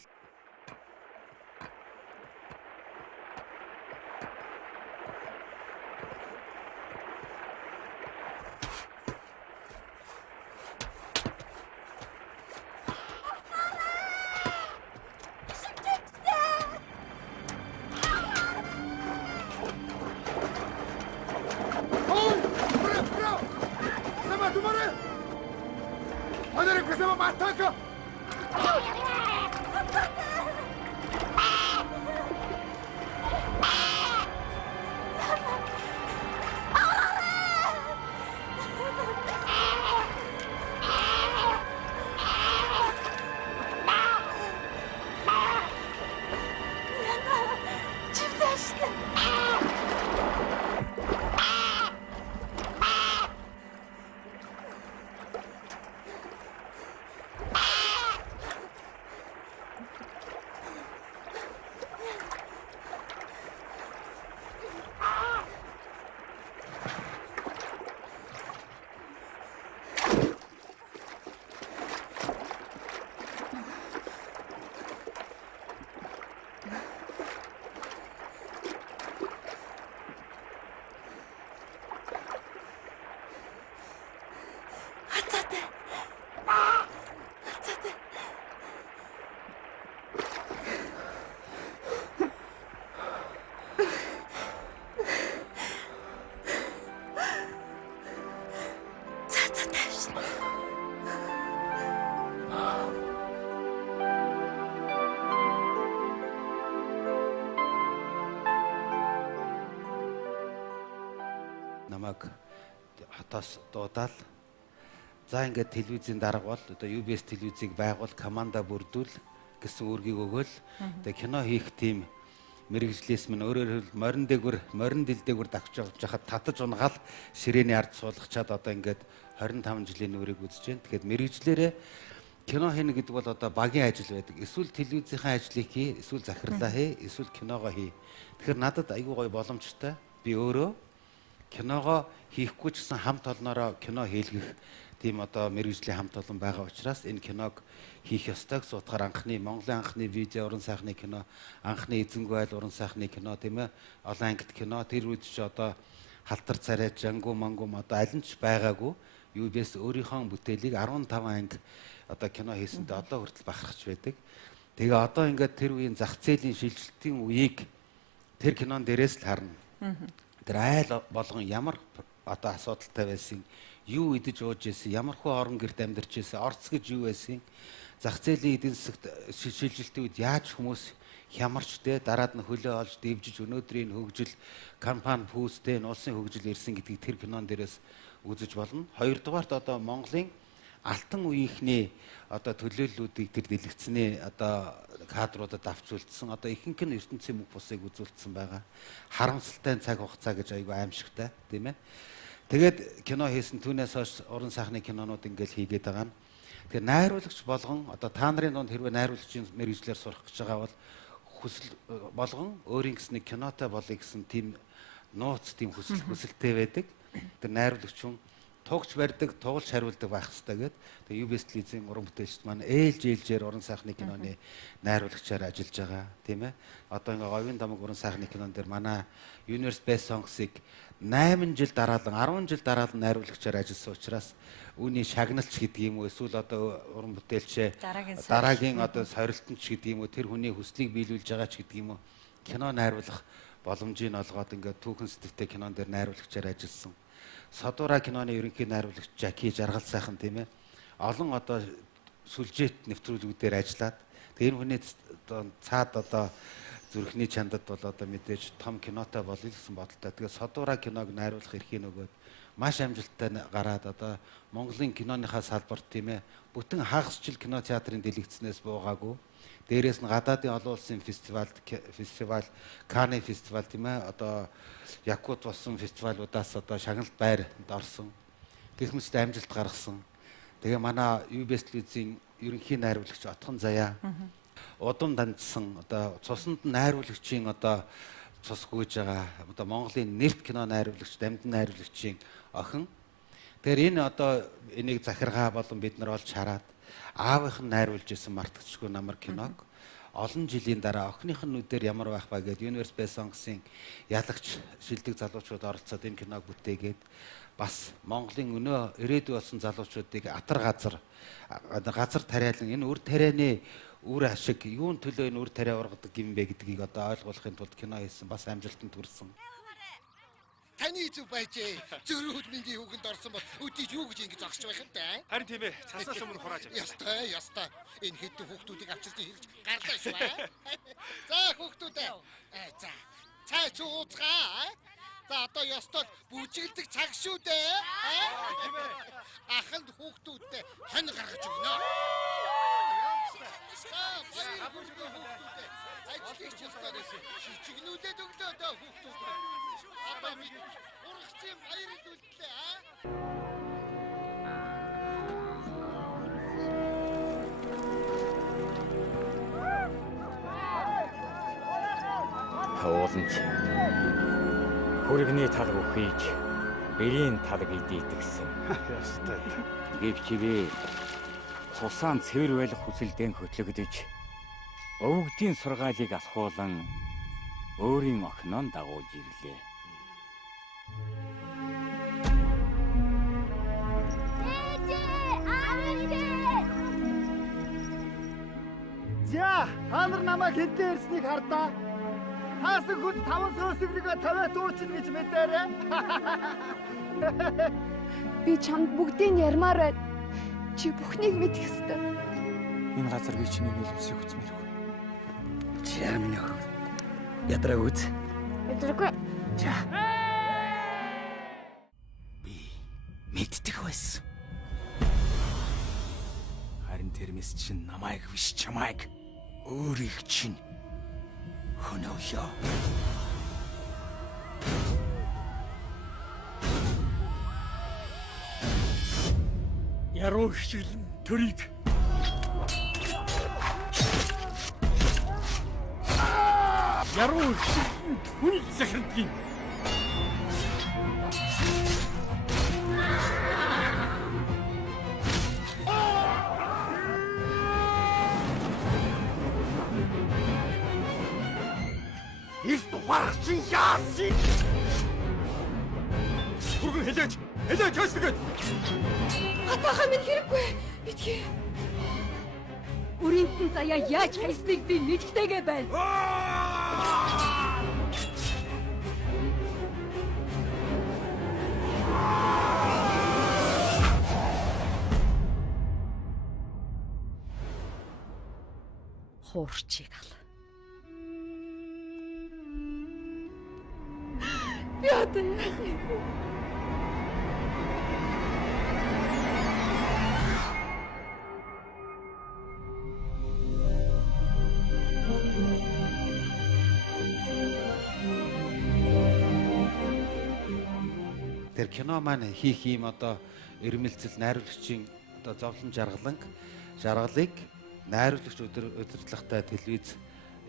Намайг хотоос дуудаал. За ингээд телевизийн дарга бол одоо UBS телевизийг байгуул, команда бүрдүүл гэсэн үүргийг өгөөл. Тэгээ кино хийх тийм мэрэгжлээс минь өөрөөр морин дэлдээгүр давч явж хахад татаж унгаал ширээний ард суулгачаад одоо ингээд 25 жилийн нүрийг үзэж байна. Тэгэхээр мэрэгжлэрээ кино хийнэ гэдэг бол одоо багийн ажил байдаг. Эсвэл телевизийн ажлыг хий, эсвэл захирлаа хий, эсвэл киногоо хий. Тэгэхээр надад айгүй гоё боломжтой. Би өөрөө киногоо хийхгүй ч гэсэн хамт олноороо кино хийлгэх тийм одоо мэрэгжлийн хамт олон байгаа учраас энэ киног хийх ёстой гэсэн утгаар Монголын анхны видео уран сайхны кино, анхны эзэнгүй айл уран сайхны кино тийм ээ, олон ангит кино тэр үед ч одоо халтар царай, жангу мангум одоо аль нь ч байгаагүй UBS өөрийнхөө бүтээлийг 15 анги одоо кино хийсэндээ одоо хүртэл бахархаж байдаг. Тэгээ одоо ингээд тэр үеийн зах зээлийн шилжилтийн үеийг тэр кинон дээрээс л харна. Тэр айл болгон ямар одоо асуудалтай байсан, юу идэж ууж байсан, ямар хөө орон гэрт амьдарч байсан, орц гэж юу байсан, зах зээлийн эдийн засагт шилжилтийн үед яаж хүмүүс хямарч те дараад нь хөлөө олж дэвжиж өнөөдрийн хөгжил компани пүүстэй улсын хөгжил ирсэн гэдгийг тэр кинон дээрээс үзэж болно. Хоёрдугаарт одоо Монголын алтан үеийнхний одоо төлөөллүүдийг тэр дэлгэцний одоо кадруудад авч үлдсэн одоо ихэнх нь ертөнцийн мөнх бусыг үзүүлсэн байгаа. Харамсалтай цаг хугацаа гэж айгүй аимшигтай тийм ээ. Тэгээд кино хийсэн түүнээс хойш уран сайхны кинонууд ингээл хийгээд байгаа нь. Тэгэхээр найруулагч болгон одоо та нарын донд хэрвээ найруулагчийн мэргэжлэр сурах гэж байгаа бол хүсэл болгон өөрийн гэсэн нэг кинотой болъё гэсэн тийм нууц тийм хүсэлтэй байдаг. Тэр найруулагч хүн тугч барьдаг, тугалж хариулдаг байх хэрэгтэй гэдэг. Тэгээ UBS телевизийн уран бүтээлчд маань ээлжээр уран сайхны киноны найруулагчаар ажиллаж байгаа, тийм ээ. Одоо ингээ говийн дамаг уран сайхны кинон дээр манай Universe Best Songs-ыг 8 жил дараалан 10 жил дараалан найруулагчаар ажилласан учраас үүний шагналч гэдэг юм уу эсвэл одоо уран бүтээлчээ дараагийн одоо сорилтонч гэдэг юм уу тэр хүний хүслийг биелүүлж байгаа ч гэдэг юм уу кино найруулах боломжийг олгоод ингээ түүхэн сэтгэвтэй кинон дээр найруулагчаар ажилласан. Содуура киноны ерөнхий найруулагч Жаки жаргал сайхан тийм ээ. Олон одоо сүлжэт нэвтрүүлгүүдээр ажиллаад тэгээ энэ хүний цаад одоо зүрхний чандад бол одоо мэдээж том кинотой болъё гэсэн бодолтой. Тэгээ Содуура киног найруулах эрхийг нөгөөд маш амжилттай гараад одоо Монголын киноныхаа салбарт тийм ээ бүтэн хагасчил кино театрын дэлгэцнээс буугаагүй. Дээрээс нь гадаадын олон улсын фестивал, Канны фестивал тийм ээ одоо Якут болсон фестивалудаас одоо шагналт байранд орсон. Гэх мэттэй амжилт гаргасан. Тэгээ манай UBS телевизийн ерөнхий найруулагч Отхон Заяа удам дандсан одоо цуснд найруулагчийн одоо цус гүйж байгаа одоо Монголын нэрт кино найруулагч, дамжин найруулагчийн охин. Тэгэхээр энэ одоо энийг захиргаа болон бид нар олж хараад аавынх нь найруулж исэн мартагдчихгүй намар киног олон жилийн дараа охиных нь нүдээр ямар байх ба гэдэг Universe Best Songs-ын ялагч шилдэг залуучууд оролцоод энэ киног бүтээгээд бас Монголын өнөө ирээдүй болсон залуучуудыг атар газар тариалан энэ үр тарианы үр ашиг юун төлөө энэ үр тариа ургадаг юм бэ гэдгийг одоо ойлгуулахын тулд кино хийсэн бас амжилтанд хүрсэн. Таны зүг байжээ. Зөрүүд миний хүүхэнд орсон бол өдөрт юу гэж ингэж огч байх юм бэ? Харин тийм ээ. Цаснаас өмнө хурааж авъя. Ястай. Энэ хэдэн хүүхдүүдийг авчирч хэлж гарлаа шүү. За хүүхдүүдээ. За. Цай ч ууцгаа. За одоо ёстой бүжиглдэг цаг шүү дээ. Тийм ээ. Аханд хүүхдүүдтэй хань гаргаж өгнө. Баяр хүүхдүүдээ. Ажлыг ч ёстой. Шичгнүүдэд өглөө дөө хүүхдүүдээ. Одоо бид урагчийн баярд үлдлээ аа. Хавууланч хүрэгний тал үхийж бэрийн талг идэгсэн. Ястай. Гэвчээ цусаан цэвэр байх хүсэлдэн хөтлөгдөж өвгдийн сургаалыг алхуулан өөрийн охиноо дагуулж ирлээ. За, та нар намайг хэдэн ирснийг хардаа. Хаасан хүнд 5 сөсөглөгөө тавиа дуучин гэж мэдээрэй. Би чамд бүгдийг ярмаар байд. Чи бүхнийг мэдэх ёстой. Энэ газар би чиний нөлөөсийг үзмээргүй. За минь ах. Ядраа үз. Өдрөгөө. За. Би мэддэг байсан. Харин тэрмэс чинь намайг биш чамайг өөрийг чинь хөнөөлөө. Яруу шилэн төрийг яруу шилэн төрийг захирдгийг Ist du warst in Jahren? Зөвхөн хэлээч хөөсгөөд. Хатаахаа минь хэрэггүй. Битгий. Үрийнтэн заяа яаж хайсныг би мэдхтэйгээ байна. Хуурчийг ал. Би одоо яах юм? Тэр кино маань хийх юм одоо ирмэлцэл найруулагчийн одоо зовлон жаргалыг найруулагч удирдлагатай телевиз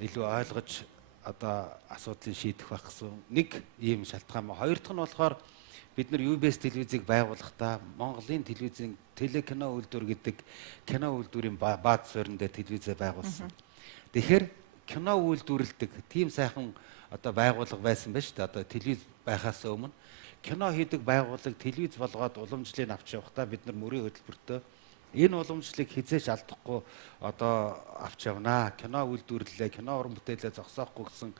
илүү ойлгож одоо асуудлыг шийдэх байх гэсэн нэг ийм шалтгаан ба. Хоёр дахь нь болохоор бид нар UBS телевизийг байгуулахдаа Монголын телевизийн телекино үйлдвэр гэдэг кино үйлдвэрийн бааз суурин дээр телевизээ байгуулсан. Тэгэхээр кино үйлдвэрлэдэг тийм сайхан одоо байгууллага байсан байж та одоо телевиз байхаас өмнө кино хийдэг байгууллага телевиз болгоод уламжлалыг авч явахдаа бид нар мөрийн хөтөлбөртөө энэ уламжлалыг хизээч алдахгүй одоо авч явнаа. Кино үйлдвэрлэлээ, кино уран бүтээлээ зогсоохгүй гэсэн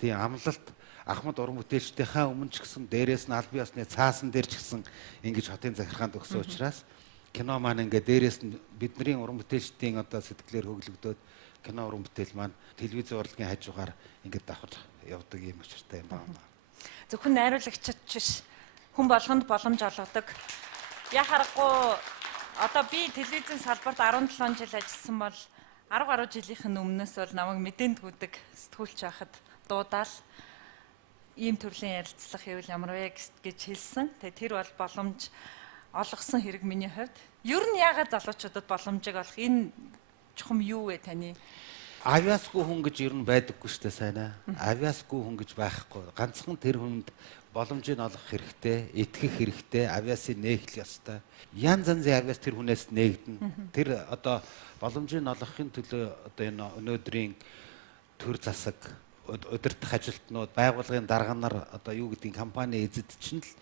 тийм амлалт Ахмад уран бүтээлчдийнхээ өмнө ч гэсэн дээрээс нь аль бие усны цаасан дээр ч гэсэн ингэж хотын захиргаанд өгсөн учраас кино маань ингээд дээрээс нь бидний уран бүтээлчдийн одоо сэтгэлээр хөглөгдөөд кино уран бүтээл маань телевизийн урлагийн хажуугаар ингээд давхар явдаг юм учиртай юм байна. Зөвхөн найруулагчид биш хүн болгонд боломж олгодог. Я харахгүй одоо би телевизийн салбарт 17 жил ажилласан бол 10 гаруй жилийнхэн өмнөөс бол намайг мэдээнд гүдэг сэтгүүлч байхад дуудаал ийм төрлийн ярилцлага хийвэл ямар вэ гэж хэлсэн. Тэгээ тэр бол боломж олгосон хэрэг миний хувьд. Ер нь яагаад залуучуудад боломжийг олох энэ чухам юу вэ таны? Авиасгүй хүн гэж ер нь байдаггүй шүү дээ сайн аа. Авиасгүй хүн гэж байхгүй. Ганцхан тэр хүнд боломжийг олох хэрэгтэй, итгэх хэрэгтэй, авиасын нээгдэл ёстой. Ян занзын авиас тэр хүнээс нээгдэнэ. Тэр одоо боломжийг олохын төлөө одоо энэ өнөөдрийн төр засаг, удирдах ажилтнууд, байгууллагын дарга нар одоо юу гэдгийг компани эзэд чинь л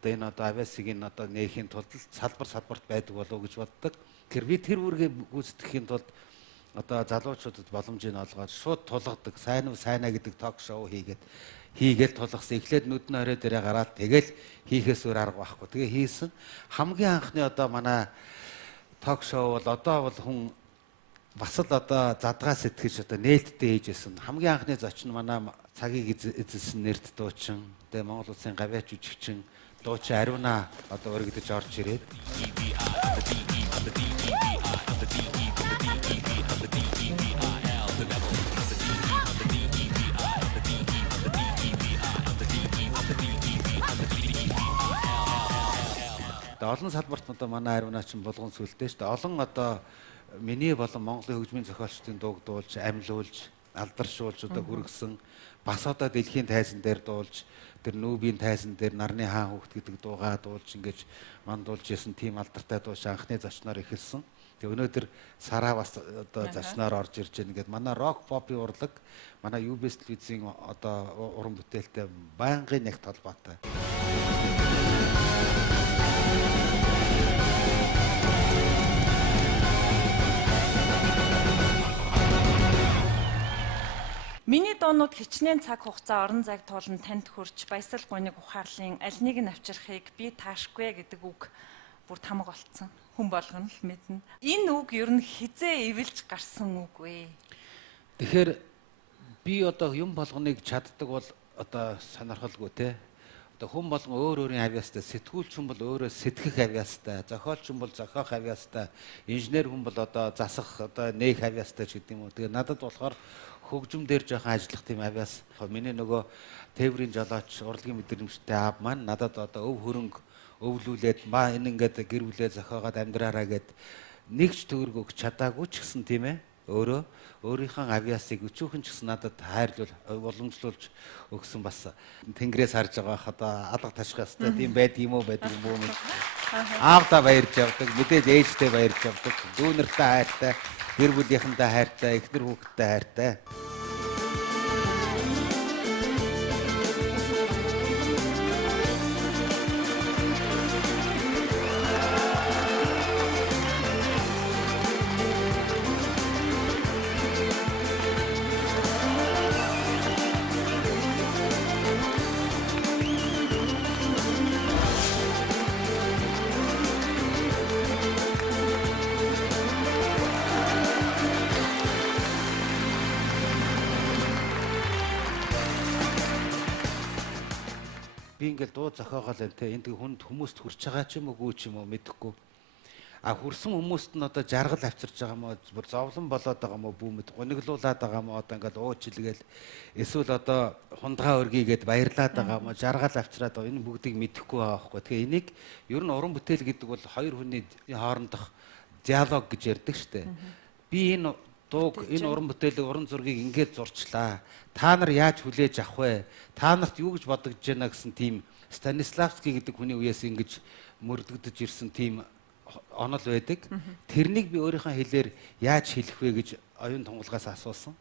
одоо энэ одоо авиасыг энэ одоо нээхийн тулд салбарт байдаг болов гэж боддог. Тэгэхээр би тэр үүргээ гүйцэтгэхийн тулд одоо залуучуудад боломжийг олгоод шууд тулгадаг сайн уу сайнаа гэдэг ток шоу хийгээл тулгасан. Эхлээд нүдэн орой дээрээ гараад тэгэл хийхээс өөр арга байхгүй. Тэгээ хийсэн. Хамгийн анхны одоо манай ток шоу бол одоо бол хүн бас л одоо задгаа сэтгэж одоо нээлттэй хийжсэн. Хамгийн анхны зочин манай цагийг эзэлсэн нэрд дуучин. Тэгээ Монгол Улсын гавьяач жүжигчин дуучин Ариуна одоо өргөдөж орж ирээд олон салбарт одоо манай Ариунаач болгон сүлдээ шүү дээ. Олон одоо миний болон Монголын хөгжмийн зохиолчдын дууг дуулж, амьлуулж, алдаршуулж одоо хүргэсэн. Бас одоо дэлхийн тайзан дээр дуулж, тэр нүүбийн тайзан дээр нарны хаан хүүхд гэдэг дуугаа дуулж ингэж мандуулж исэн тийм алдартай дууш анхны зочноор эхэлсэн. Тэгээ өнөөдөр Сараа бас одоо зочноор орж ирж байна. Ингээд манай рок попын урлаг, манай UBS телевизийн одоо уран бүтээлтэй байнгын нэг толгойтой. Миний дуунууд хичнээн цаг хугацаа орон зайг туулан танд хүрч баясал гуниг ухаарлын аль нэг нь авчрахыг би таашгүй гэдэг үг бүр тамга болцсон. Хүн болгоно л мэднэ. Энэ үг ер нь хизээ эвэлж гарсан үг вэ? Тэгэхээр би одоо юм болгоныг чаддаг бол одоо сонирхолгүй те. Одоо хүн болгон өөр өөрийн авьяастай, сэтгүүлч хүн бол өөрөө сэтгэх авьяастай, зохиолч хүн бол зохиох авьяастай, инженер хүн бол одоо засах одоо нээх авьяастай ч гэдэг юм уу. Тэгээ надад болохоор хөгжим дээр жоохон ажиллах тийм авьяас. Миний нөгөө тээврийн жолооч, урлагийн мэдрэмжтэй аав маань надад одоо өв хөрөнгө өвлүүлээд энэ ингээд гэр бүлээ зохиогоод амьдраараа гэд нэгч төгрөг өгч чадаагүй ч гэсэн тийм ээ. Өөрийнхөө авьяасыг өчүүхэн ч гэсэн надад хайрлуул уламжлуулж өгсөн бас тэнгэрээс харж байгаа одоо алга таших хэвээр тийм байд юм уу байдаг юм уу мэд. Аавдаа баярж явдаг, мэдээж ээжтэй баярж явдаг, дүүнэртэй хайртай, гэр бүлийнхэнтэй хайртай, эхнэр хүүхэдтэй хайртай. би ингээл дуу зохиогоол энэ те энд хүнд хүмүүст хүрч байгаа ч юм уу ч юм уу мэдэхгүй. А хүрсэн хүмүүст нь одоо жаргал авчирч байгаа мó бүр зовлон болоод байгаа мó бүүмэд гониглуулаад байгаа мó одоо ингээл уучлгээл эсвэл одоо хундгаа өргийгээд баярлаад байгаа мó жаргал авчираад энэ бүгдийг мэдэхгүй байгаа байхгүй. Тэгэхээр энийг ер нь уран бүтээл гэдэг бол хоёр хүний хоорондох диалог гэж ярьдаг штэ. Би энэ дууг энэ уран бүтээлийн уран зургийг ингээд зурчлаа. Та нар яаж хүлээж авах вэ? Та нарт юу гэж бодогдож байна гэсэн тийм Станиславский гэдэг хүний үеэс ингэж мөрдөгдөж ирсэн тийм онол байдаг. Тэрнийг би өөрийнхөө хэлээр яаж хэлэх вэ гэж оюун тунгалгаас асуусан.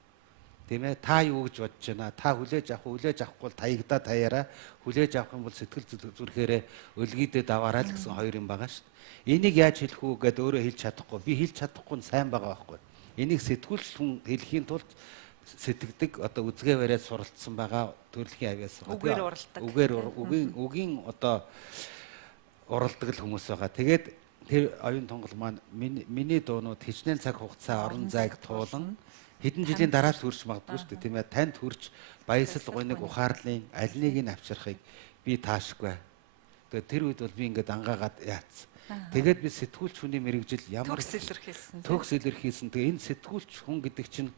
Тийм ээ? Та юу гэж бодож байна? Та хүлээж авах уу? Хүлээж авахгүй бол таягдаа таяараа. Хүлээж авах юм бол сэтгэл зүрхээрээ өлгийдээ даваарай л гэсэн хоёр юм байгаа шүү дээ. Энийг яаж хэлэх үү гэдээ өөрөө хэлж чадахгүй. Би хэлж чадахгүй нь сайн байгаа байхгүй. Энийг сэтгүүлч хүн хэлхийн тулд сэтгэдэг одоо үзгээ бариад суралцсан байгаа төрөлхийн авьяас үгээр уралдаг. Үгийн одоо уралдаг л хүмүүс байгаа. Тэгээд тэр оюун тунгал маань миний дуунууд хичнээн цаг хугацаа орон зайг туулан хэдэн жилийн дараа төрж магадгүй шүү дээ тийм ээ. Танд хүрч баясал гуниг ухаарлын аль нэг нь авчрахыг би таашгүй. Тэгээд тэр үед бол би ингээд ангаагаад яатсан. Тэгээд би сэтгүүлч хүний мэрэгжил ямар төгс илэрхийлсэн. Тэгээ энэ сэтгүүлч хүн гэдэг чинь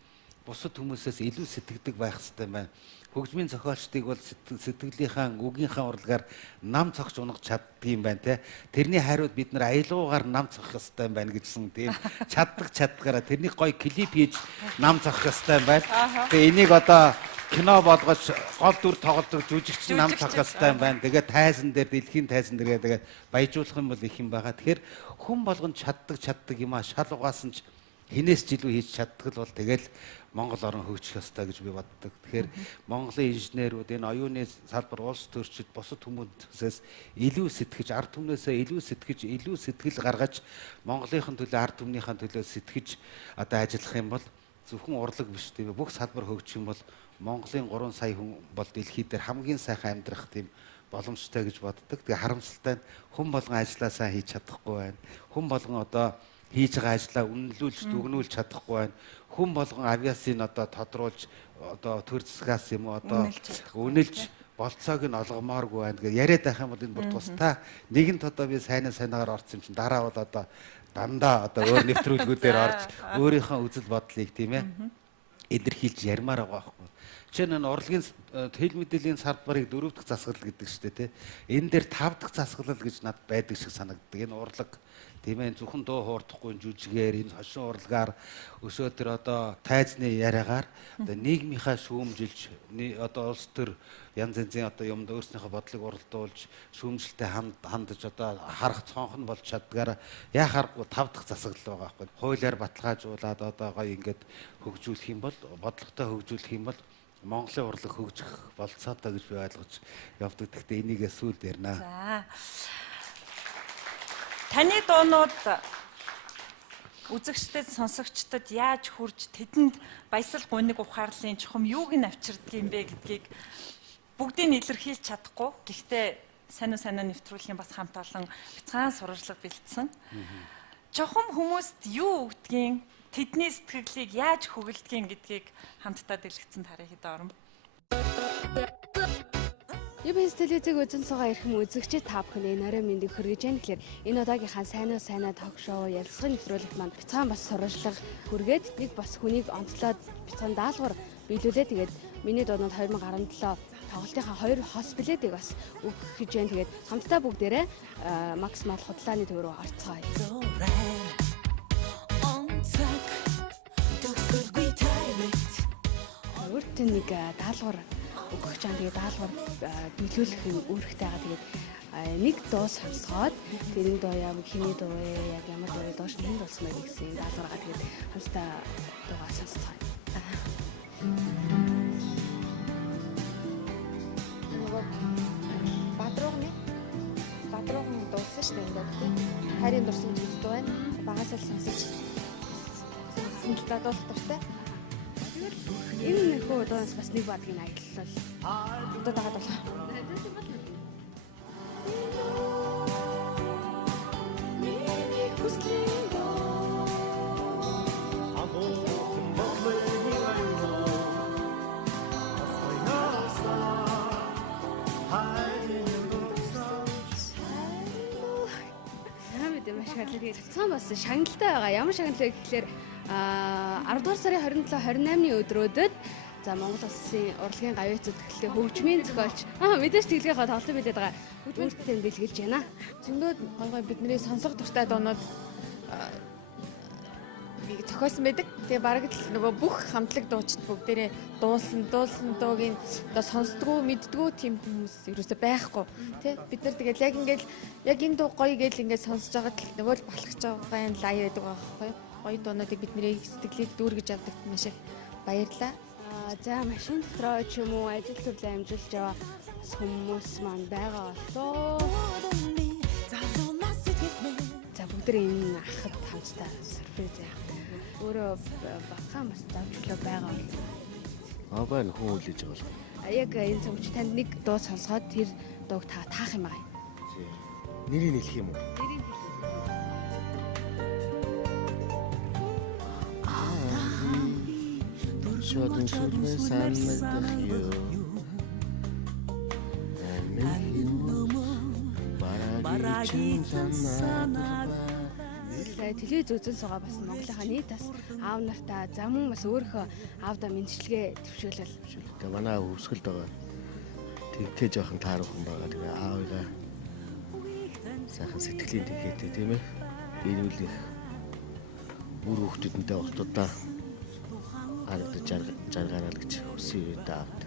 бусад хүмүүсээс илүү сэтгэдэг байх хэрэгтэй байна. Хөгжмийн зохиолчдыг бол сэтгэлийнхаа үгийнхаа урлагаар нам цогч унах чаддаг юм байна те. Тэрний хариуд бид нар аялгаугаар нам цогох ёстой юм байна гэсэн тийм чаддгаараа тэрний гоё клип хийж нам цогох ёстой юм байна. Тэгээ энийг одоо кино болгож гол дүр тоглодог жүжигч нам цогох ёстой юм байна. Тэгээ тайзан дээр дэлхийн тайзан дээр тэгээд баяжуулах юм бол их юм байгаа. Тэгэхээр хүн болгон чаддаг юм аа шал угаасан ч хинээс ч илүү хийж чаддаг л бол тэгэл Монгол орн хөгжих ёстой гэж би боддог. Тэгэхээр Монголын инженерүүд энэ оюуны салбар улс төрчид бусад хүмүүсээс илүү сэтгэж, ард түмнээсээ илүү сэтгэл гаргаж Монголынхын төлөө ард түмнийхэн төлөө сэтгэж одоо ажиллах юм бол зөвхөн урлаг биш тийм бүх салбар хөгжих юм бол Монголын 3 сая хүн бол дэлхийд дээр хамгийн сайхан амьдрах тийм боломжтой гэж боддог. Тэгээ харамсалтай нь хүн болгон ажлаа сайн хийж чадахгүй байна. Хүн болгон одоо хийж байгаа ажлаа үнэлүүлж дүгнүүлж чадахгүй байна. Хүн болгон авиасын одоо тодруулж одоо төр засгаас юм уу одоо үнэлж болцоог нь олгомооргүй байна гэж яриад байх юм бол энэ бүр тустай нэгэнт одоо би сайнаагаар орсон юм чинь дараа бол одоо дандаа одоо өөр нэвтрүүлгүүдээр орж өөрийнхөө үзэл бодлыг тийм ээ илэрхийлж ярмаар байгаа байхгүй. Жишээ нь урлагийн хэл мэдээллийн салбарыг 4 дахь засаглал гэдэг шүү дээ тийм. Энэ дээр 5 дахь засаглал гэж надад байдаг шиг санагддаг. Энэ урлаг тийм ээ зөвхөн дуу хоордохгүй жүжигээр энэ хошин урлагаар өсөө төр одоо тайзны яриагаар одоо нийгмийнхаа шүүмжилж одоо улс төр янз янзын одоо юмд өөрснийхөө бодлыг уралдуулж шүүмжлэлтэй хандаж одоо харах цонхон болж чаддгаар яхааргүй 5 дахь засаглал байгаа байхгүй. Хуулиар баталгаажуулаад одоо гоё ингээд хөгжүүлэх юм бол бодлоготой хөгжүүлэх юм бол Монголын урлаг хөгжих болцоотой гэж би ойлгож явдаг. Гэхдээ энийгээ сүүлд ярина. За. Таны дуунууд үзэгчдэд, сонсогчдод яаж хүрж тэдэнд баясал гуниг ухаарлын чухам юуг нь авчирдаг юм бэ гэдгийг бүгдийг илэрхийлж чадахгүй. Гэхдээ сайн нэвтрүүлгийн бас хамт олон бяцхан сурвалжлага бэлдсэн. Чухам хүмүүст юу өгдгийг, тэдний сэтгэлийг яаж хөглөдгийг гэдгийг хамтдаа дэлгэцэн тарих хэд ором. ЮБС телевизийг үзэн суугаа ирэх үзэгчид та бүхэнд нарийн мэндийг хүргэж байна. Тэгэхээр энэ удаагийнхаа сайнаа ток шоу ярилцлагын нэвтрүүлэгт маань бяцхан бас сурвалжлага хүргээд нэг бас хүнийг онцлоод бяцхан даалгавар биелүүлээ. Тэгээд миний дуунууд 2017 тоглолтынхаа 2 хос билетийг бас өгөх гэж байна. Тэгээд хамтдаа бүгдээрээ максимал худлааны төв рүү орцгоё. Өөртөө нэг даалгавар өгөх чам тэгээд даалгавар биелүүлэх юм үүрэгтэй байгаа. Тэгээд нэг дуу сонсгоод тэрийн дуу яг хиний дуу яг ямар дуу доош нь болсон байх гэсэн даалгавараа тэгээд хамтдаа дуугаа сонсцгоё. Бадруугны дуусан шүү дээ ингээд. Харийн дурсан зүйл дуу байна. Багасаа л сонсож дуулах дуртай. Энэ нөхөө дуугаас бас нэг бадгийн аялал одоо дагаад болох. Hiding Маш их баярлалаа. Цэцэн бас шагналтай байгаа. Ямар шагнал вэ гэхээр 10 дугаар сарын 27-28-ны өдрүүдэд за Монгол улсын урлагийн гавьяц үзэсгэлэнтэй хөгжмийн зохиолч мэдээж тэглэгээ тоглолт билээд байгаа. Хөгжмийн бэлгэлж байна. Зөндөө гой бидний сонсох дуртай дуунууд зохиолсон байдаг. Тэгээ бараг л нөгөө бүх хамтлаг дуучид бүгдээрээ дуулсан дуугийн одоо сонсдгоо мэддгөө тийм хүмүүс ерөөсөй байхгүй тий. Бид нар тэгээд яг энэ дуу гоё гэл ингээд сонсож байгаад л нөгөө л балхаж байгаа юм лай байдаг байхгүй. Гоё дуунуудыг бидний сэтгэлийг дүүргэж авдагт маш их баярлаа. За машин дотроо ч юм уу ажил төрлөө амжилж байгаа хүмүүс маань байгаа болоо. За бүгд энэ ахад хамтдаа сюрприз яах. Өөрөө бахаан бас давчлаа байгаа бол. Байн хүн үлээж байгаа бол. Яг энэ цогч танд нэг дуу сонсоход тэр дууг таах юм аа. Нэрийг хэлэх юм уу? Нэрийг хэлэх. Шодон сүрмэн санагдах юу. Барагийн санаа. Телевиз үзэн суугаа бас Монголынхаа нийт бас аав нартаа за мөн бас өөрийнхөө аавда мэдчилгээ төвшөөлөл. Тэгээ манай өвсгөлд байгаа. Тэгтээ жоохон таарах юм байгаа. Тэгээ аавыгаа сайхан сэтгэлийн тэнхээтэй тийм ээ. Ирүүлэх үр хөвгтөдөнтэй ортодоо харагдаж жаргаараа л гэж хүссэн үү даавд.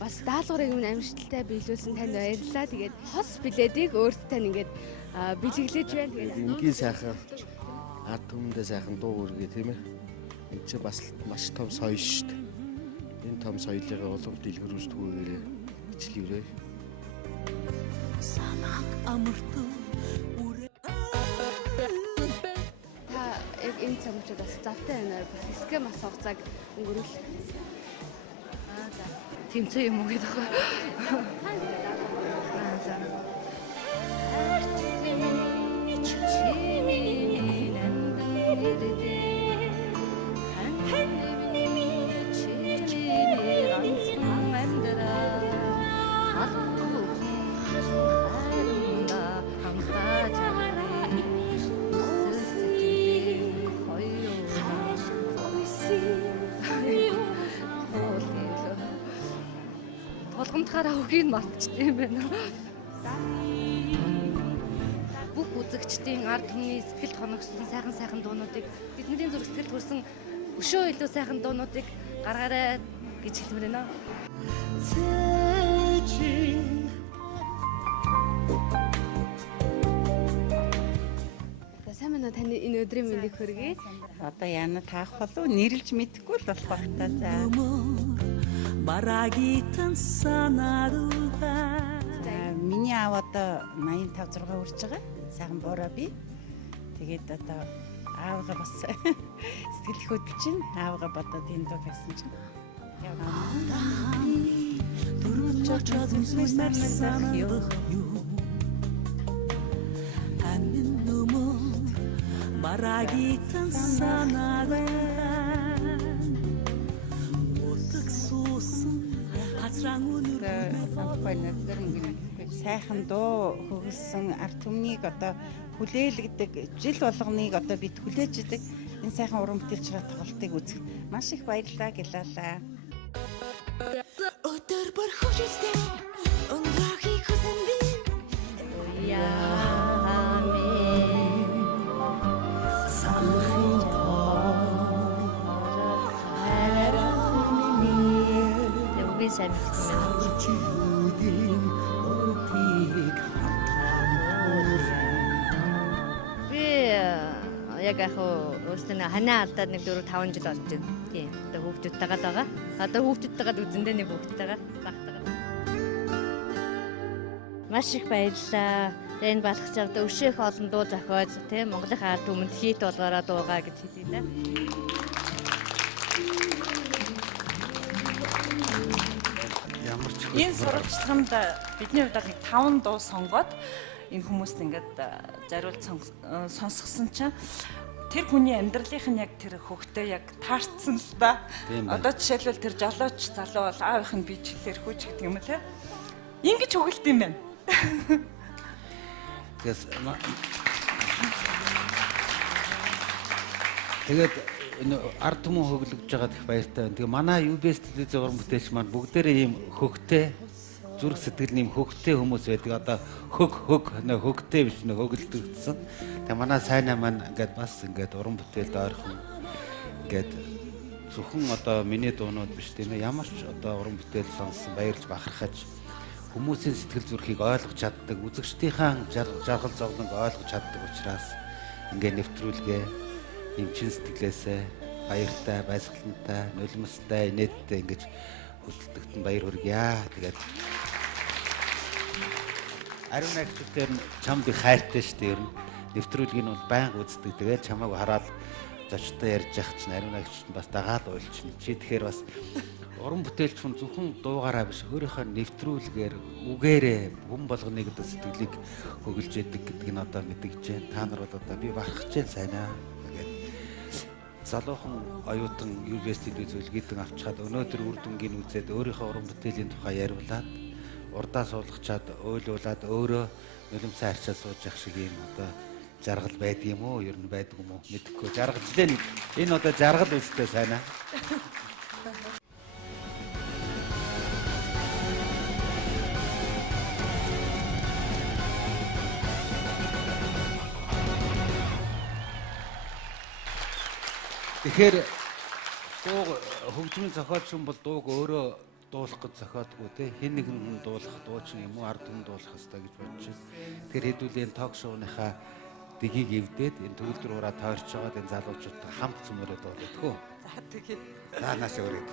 Бас даалгаврыг өмнө амжилттай биелүүлсэн танд баярлалаа. Тэгээд хос билетийг өөртөө ингээд бэлэглэж байна. Тэгээд энгийн сайхан ард түмэндээ сайхан дуу үргээ тийм ээ. Энд чинь бас маш том соёл шүү дээ. Энэ том соёлыг улам дэлгэрүүлж түгээгээрэй. Хичээлээрэй. Санаг амарт энэ цагчид бас завтай байна. Бас хэсгээ мас хугацааг өнгөрүүл. За. Тэмцээ юм уу гэдэг вэ? За. Болгомдохаараа үгийг мартчихсан юм байна. Бүх үзэгчдийн ард түмний сэтгэлд хоногсон сайхан дуунуудыг бидний зүрх сэтгэлд хүрсэн өшөө илүү сайхан дуунуудыг гаргаарай гэж хэлмээр байна. Сайн байна таны энэ өдрийн мэндийг хүргэе. Одоо яна таах болов нэрлж мэдэхгүй л болох байх та за. Барагитан санаараа. Миний аав одоо 85 6 хүрч байгаа. Сайхан бороо би. Тэгээд одоо аавгаа бас сэтгэл хөдлөж чинь аавгаа бодоод энэ дуу хийсэн чинь. Дөрөвчөөд үсмээр санагдах юу. Амин нүмө барагитан санаараа. Сайхан дуу хөгөлсөн ард түмнийг одоо хүлээлгдэг жил болгоныг одоо бид хүлээж идэг энэ сайхан уран бүтээлч байгаа тоглолтыг үзэх маш их баярлалаа гэлээ. Өдөр бүр хөвжөлтэй өнгөрөхийг хүсэн би. Сайн би яг өөртөө ханаа алдаад нэг 4 5 жил болж байна. Тийм. Одоо хүүхдүүдтэйгээ байгаа. Одоо хүүхдүүдтэйгээ үзэндээ нэг хүүхдтэйгээ багтагаа. Маш их баярлалаа. Энэ балхжавд өшөөх олон дуу зохиож тийм Монголынхаа ард түмэнд хийт болгоороо дуугаа гэж хэлээ. Энэ сурвалжлаганд бидний хувьд нэг 5 дуу сонгоод энэ хүмүүст ингээд зариулт сонсгосон чинь тэр хүний амьдралынх нь яг тэр хөвгтөө яг таарцсан л да. Одоо жишээлбэл тэр жолооч залуу бол аавынх нь бие чихлэр хүүч гэдэг юм те. Ингэж хөглд юм байна. Тэгээд энэ ард түмэн хөглөж байгаа гэх баяртай байна. Тэгээ манай UBS телевизийн уран бүтээлч маань бүгдээрээ ийм хөгтэй зүрх сэтгэл нэм хөгтэй хүмүүс байдаг. Одоо хөгтэй биш нэ хөглөгдсөн. Тэгээ манай сайнаа маань ингээд бас ингээд уран бүтээлд ойрхон ингээд зөвхөн одоо миний дуунууд биш тийм ээ. Ямар ч одоо уран бүтээл сонссон баярлж бахархаж хүмүүсийн сэтгэл зүрхийг ойлгож чаддаг, үзэгчдийнхээ жаргал зовлонг ойлгож чаддаг учраас ингээд нэвтрүүлгээ ийм чин сэтгэлээсээ баяртай, баясгалантай, нулимстай, инээдтэй ингэж хөдөлгдөгтөн баяр хүргье. Тэгээд ариун найруулагчдаар чамд их хайртай шүү дээ. Ер нь нэвтрүүлгийг нь бол байнга үздэг. Тэгээд чамайг хараад зочтой ярьж явах чинь ариун найруулагчд бас дагаад уйлчихна. Чи тэгэхээр бас уран бүтээлч хүн зөвхөн дуугаараа биш өөрийнхөө нэвтрүүлгээр үгээрээ хүн болгоныг одоо сэтгэлийг хөглж яадаг гэдгийг нь одоо мэдгэж байна. Та нар бол одоо би бахархаж байна сайнаа. Залуухан оюутан UBS телевиз үлгийдэн авчгаад өнөөдөр үр дүнгийн үзээд өөрийнхөө уран бүтээлийн тухай яриулаад урдаа суулгачаад ойлуулаад өөрөө нулимсаа харьцаа сууж явах шиг юм одоо жаргал байдаг юм уу? Ер нь байдаг юм уу? Мэдэхгүй. Жаргалжлээ. Энэ одоо жаргал үстэй сайнаа. Тэгэхээр хөгжмийн зохиолч юм бол дууг өөрөө дуулах гэж зохиодгүй те хэн нэгэн хүн дуулах дуучин юм уу ард хүн дуулах хэрэгтэй гэж бодож байна. Тэгэхээр хэдүүлээ ток шоуныхаа дэгийг эвдээд энэ төгөлдрөөрөө тойрч байгаа энэ залуучуудтай хамт цөмөрөд болоодгоо. За тэгээд нааш өрөөд.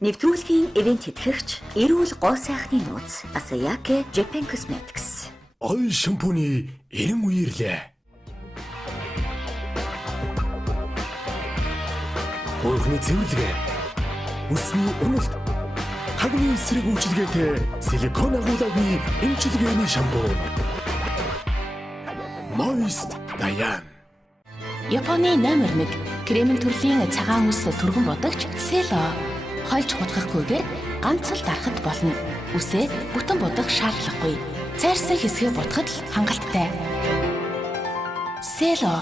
Нэвтрүүлгийн ивент тэтгэгч эрүүл гоо сайхны нууц Asayake Japan Cosmetics. Ой шампуны 90 үерлээ. Хөрхний цэвэрлэгээ. Үсний уналт. Хагны эсрэг үйлчилгээтэй силикон агуулгагийн эмчилгээний шампунь. Moist Dayan. Японы номер 1 кремийн төрлийн цагаан ус түргэн бодогч Село. Хольж хутгахгүйгээр ганц л дарахад болно. Үсээ бүтэн бодох шаардлагагүй. Цайрсан хэсгээ бодоход л хангалттай. Село.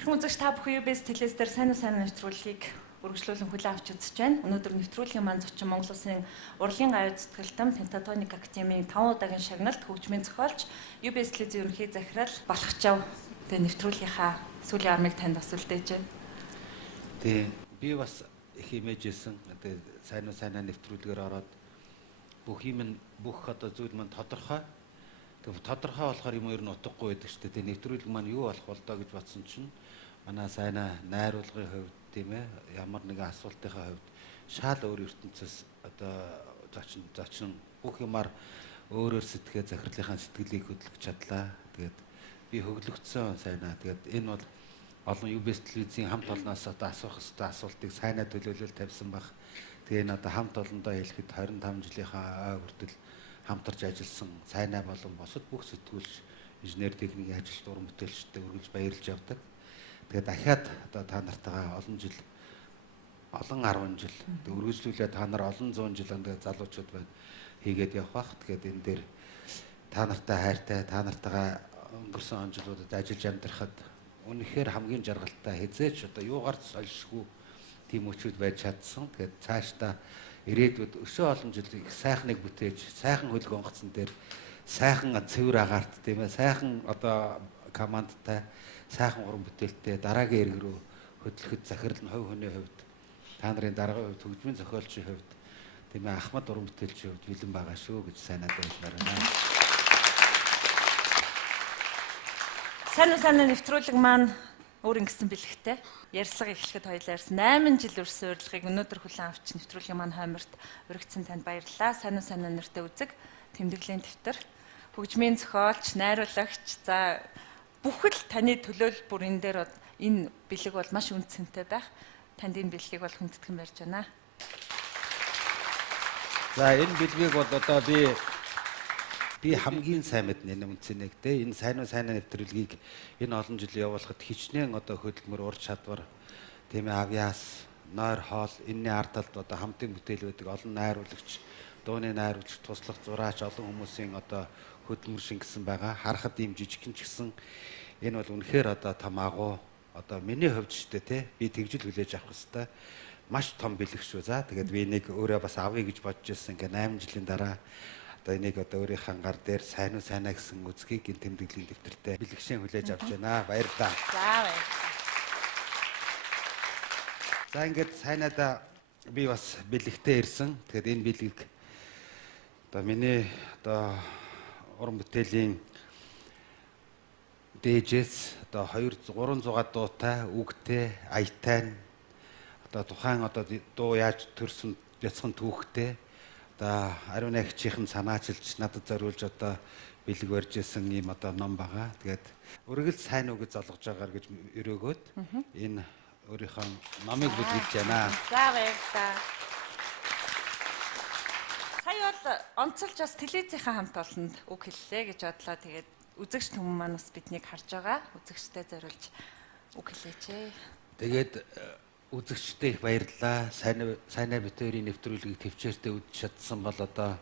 Их үзэгч та бүхэн UBS телевиз дээр сайн нэвтрүүлгийг үргэлжлүүлэн хүлээн авч үзэж байна. Өнөөдөр нэвтрүүлгийн маань Зочин Монгол Улсын урлагийн аюул зүтгэлтэн Пентатоник Академийн 5 удаагийн шагналт хөгжмийн зохиолч UBS телевизийн ерөнхий захирал Балхжав тэгээ нэвтрүүлгийнхаа сүүлийн армыг танд бас үлдээж байна. Тэг би бас их имижсэн одоо сайн нэвтрүүлгээр ороод бүх одоо зүйл маань тодорхой. Тэг тодорхой болохоор юм ер нь утгагүй байдаг шүү дээ. Тэг нэвтрүүлэг маань юу болох болдоо гэж бодсон чинь манай сайнаа найруулгын хувьд тийм ээ ямар нэгэн асуултынхаа хувьд шал өөр ертөнцөөс одоо зочин бүх юмар өөрөөр сэтгэхээ захирлынхаа сэтгэлийг хөдөлгөж чадлаа. Тэгээд би хөглөгдсөн сайнаа. Тэгээд энэ бол олон UBS телевизийн хамт олноос одоо асуух хэвээр асуултыг сайнаа төлөөлөл тавьсан баг. Тэгээ энэ одоо хамт олондоо хэлэхэд 25 жилийнхаа хүртэл хамтарч ажилласан сайнаа болон босод бүх сэтгүүлч, инженер техникийн ажилч, уран бүтээлчтэй үргэлж баярлж явдаг. Тэгээ дахиад одоо та нартайгаа олон 10 жил үргэлжлүүлээ та нар олон 100 жил энэ залуучууд байна хийгээд явах бах. Тэгээд энэ дээр та нартай хайртай, та нартайгаа өнгөрсөн он жилүүдэд ажиллаж амьдрахад үнэхээр хамгийн жаргалтай хязээч одоо юугаар сольшгүй тийм өчүүд байж чадсан. Тэгээд цаашдаа ирээдүйд өшөө олон жил их сайхныг бүтээж, сайхан хөлөг онгоцсон дээр сайхан цэвэр агаарт тийм ээ, сайхан одоо командтай, сайхан уран бүтээлтэй дараагийн эрг рүү хөдлөхөд захирал нь хувь хүний хувьд, та нарын дараагийн хувьд хөгжмийн зохиолчийн хувьд тийм ээ Ахмад уран бүтээлчийн хувьд бэлэн байгаа шүү гэж сайнаад байлаар байна. Сайн нэвтрүүлэг маань өөр ингэсэн бэлэгтэй. Ярилцлага эхлэхэд хоёулаа ярьсан 8 жил өрсөн урилгыг өнөөдөр хүлээн авч нэвтрүүлгийн маань хойморт өргөцсөн танд баярлалаа. Сайн нэртэй үзэг, тэмдэглэлийн дэвтэр, хөгжмийн зохиолч, найруулагч, за бүхэл таны төлөөлөл энэ дээр энэ бэлэг бол маш үнцэнтэй байх. Танд энэ бэлгийг бол хүндэтгэн барьж байна. За энэ бэлгийг бол одоо би хамгийн сайн мэднэ энэ үнцнийг те. Энэ сайн нэвтрүүлгийг энэ олон жил явуулахад хичнээн одоо хөдөлмөр ур чадвар тийм ээ авьяас, нойр хоол энэний ард талд одоо хамтын бүтээл байдаг олон найруулагч, дууны найруулагч, туслах зураач олон хүмүүсийн одоо хөдөлмөр шингэсэн байгаа. Харахад ийм жижигхэн ч гэсэн энэ бол үнэхээр одоо том агуу одоо миний хувьд ч те би тэгжил хүлээж авах хэвээр маш том бэлэг шүү. За тэгээд би нэг өөрөө бас авъя гэж бодож ирсэн. Ингээ 8 жилийн дараа одоо энийг одоо өөрийнхөө гар дээр сайнаа гэсэн үзгийг энэ тэмдэглэлийн дэвтэртээ бэлэгшээ хүлээж авч байна. Баярлалаа. За баярлалаа. За ингээд сайнаада би бас бэлэгтээ ирсэн. Тэгэхээр энэ бэлгийг одоо миний одоо уран бүтээлийн дээжээс одоо 300 дуутай, үгтэй, аятай одоо тухайн одоо дуу яаж төрсөн бяцхан түүхтэй одоо ариун агчийн санаачилж надад зориулж одоо бэлэг барьж исэн ийм одоо ном байгаа. Тэгээд үргэлж сайн үг залгаж байгаагаар гэж өрөөгөөд энэ өөрийнхөө номыг бүлгэлж байна. За баярлалаа. Сая бол онцолж бас телевизийнхаа хамт олонд үг хэллээ гэж бодлоо. Тэгээд үзэгч хүмүүс маань бас биднийг харж байгаа. Үзэгчтэй зориулж үг хэлээч. Тэгээд үзэгчтэй их баярлалаа. Сайнаа битүүрийн нэвтрүүлгийг төвчээртэй үзэж чадсан бол одоо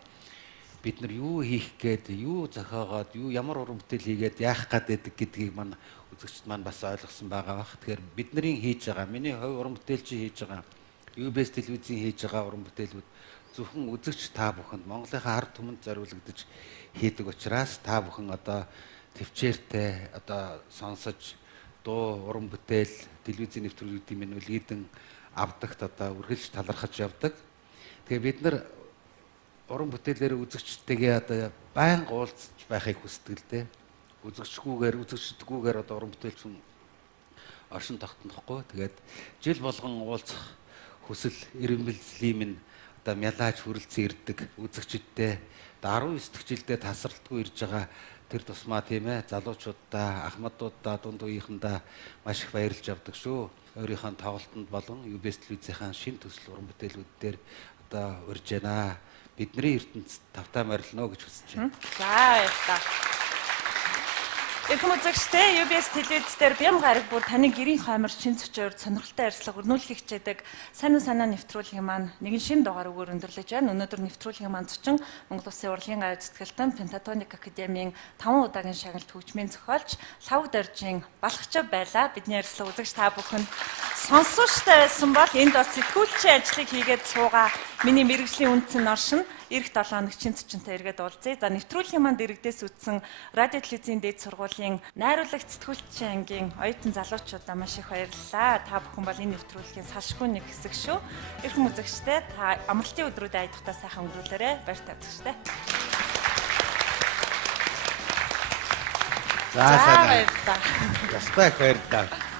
бид нар юу хийх гээд, юу зохиогоод, юу ямар уран бүтээл хийгээд яах гэдэг гэдгийг маань үзэгчд маань бас ойлгосон байгаа бах. Тэгэхээр бидний хийж байгаа, миний хувь уран бүтээлчийн хийж байгаа, UBS телевизийн хийж байгаа уран бүтээлүүд зөвхөн үзэгч та бүхэнд Монголынхаа ард түмэнд зориулагдаж хийдэг учраас та бүхэн одоо төвчээртэй одоо сонсож дуу уран бүтээл телевизийн нэвтрүүлгүүдийн минь үлгийдэн авдагт одоо үргэлж талархаж явдаг. Тэгээ бид нар уран бүтээлээр үзэгчтэйгээ одоо байнга уулзч байхыг хүсдэг л дээ. Үзэгчдгүйгээр одоо уран бүтээлч оршин тогтнохгүй. Тэгээд жил болгон уулзах хүсэл эренбэлзлийн минь одоо мялааж хүрэлцэн ирдэг үзэгчдтэй 19 дэх жилдээ тасралтгүй ирж байгаа тэр тусмаа тийм ээ залуучуудаа, ахмадуудаа, дунд үеийнхэндээ маш их баярлж авдаг шүү. Өөрийнхөө тоглолтод болон UBS телевизийн шинэ төсөл уран бүтээлүүд дээр одоо урьж байна. Бидний ертөнцид тавтаа морилно гэж хүсэж байна. За баярлалаа. Их үзэгчтэй UBS телевиз дээр бям гараг бүр таны гэрийн хоймор шин зочиор сонирхолтой ярьцлага өрнүүлэх хичээдэг санаа нэвтрүүлгийн маань нэгэн шин дугаар өгөр өндөрлөж байна. Өнөөдөр нэвтрүүлгийн маань Зочин Монгол Улсын урлагийн гавь зүтгэлтэн Пентатоник академийн 5 удаагийн шагналт хөгжмийн зохиолч Лхагвадоржийн БАЛХЖАВ байлаа. Бидний ярьцлага үзэгч та бүхэн сонсууштай байсан бол энд бас сэтгүүлчийн ажлыг хийгээд суугаа. Миний мэрэгжлийн үндсэн оршин эх 7 хоног чин зочинтой эргээд уулзъя. За нэвтрүүлгийн манд иргэдээс үтсэн радио телевизийн дээд сургуулийн найруулагч сэтгүүлчийн ангийн оюутан залуучуудаа маш их баярлалаа. Та бүхэн бол энэ нэвтрүүлгийн салшгүй нэг хэсэг шүү. Эрхэм үзэгчтэй та амралтын өдрүүдэд айдахтаа сайхан өнгөрүүлээрэй. Баяр та үзэгчтэй. За баярлалаа. Ястаа баярлалаа.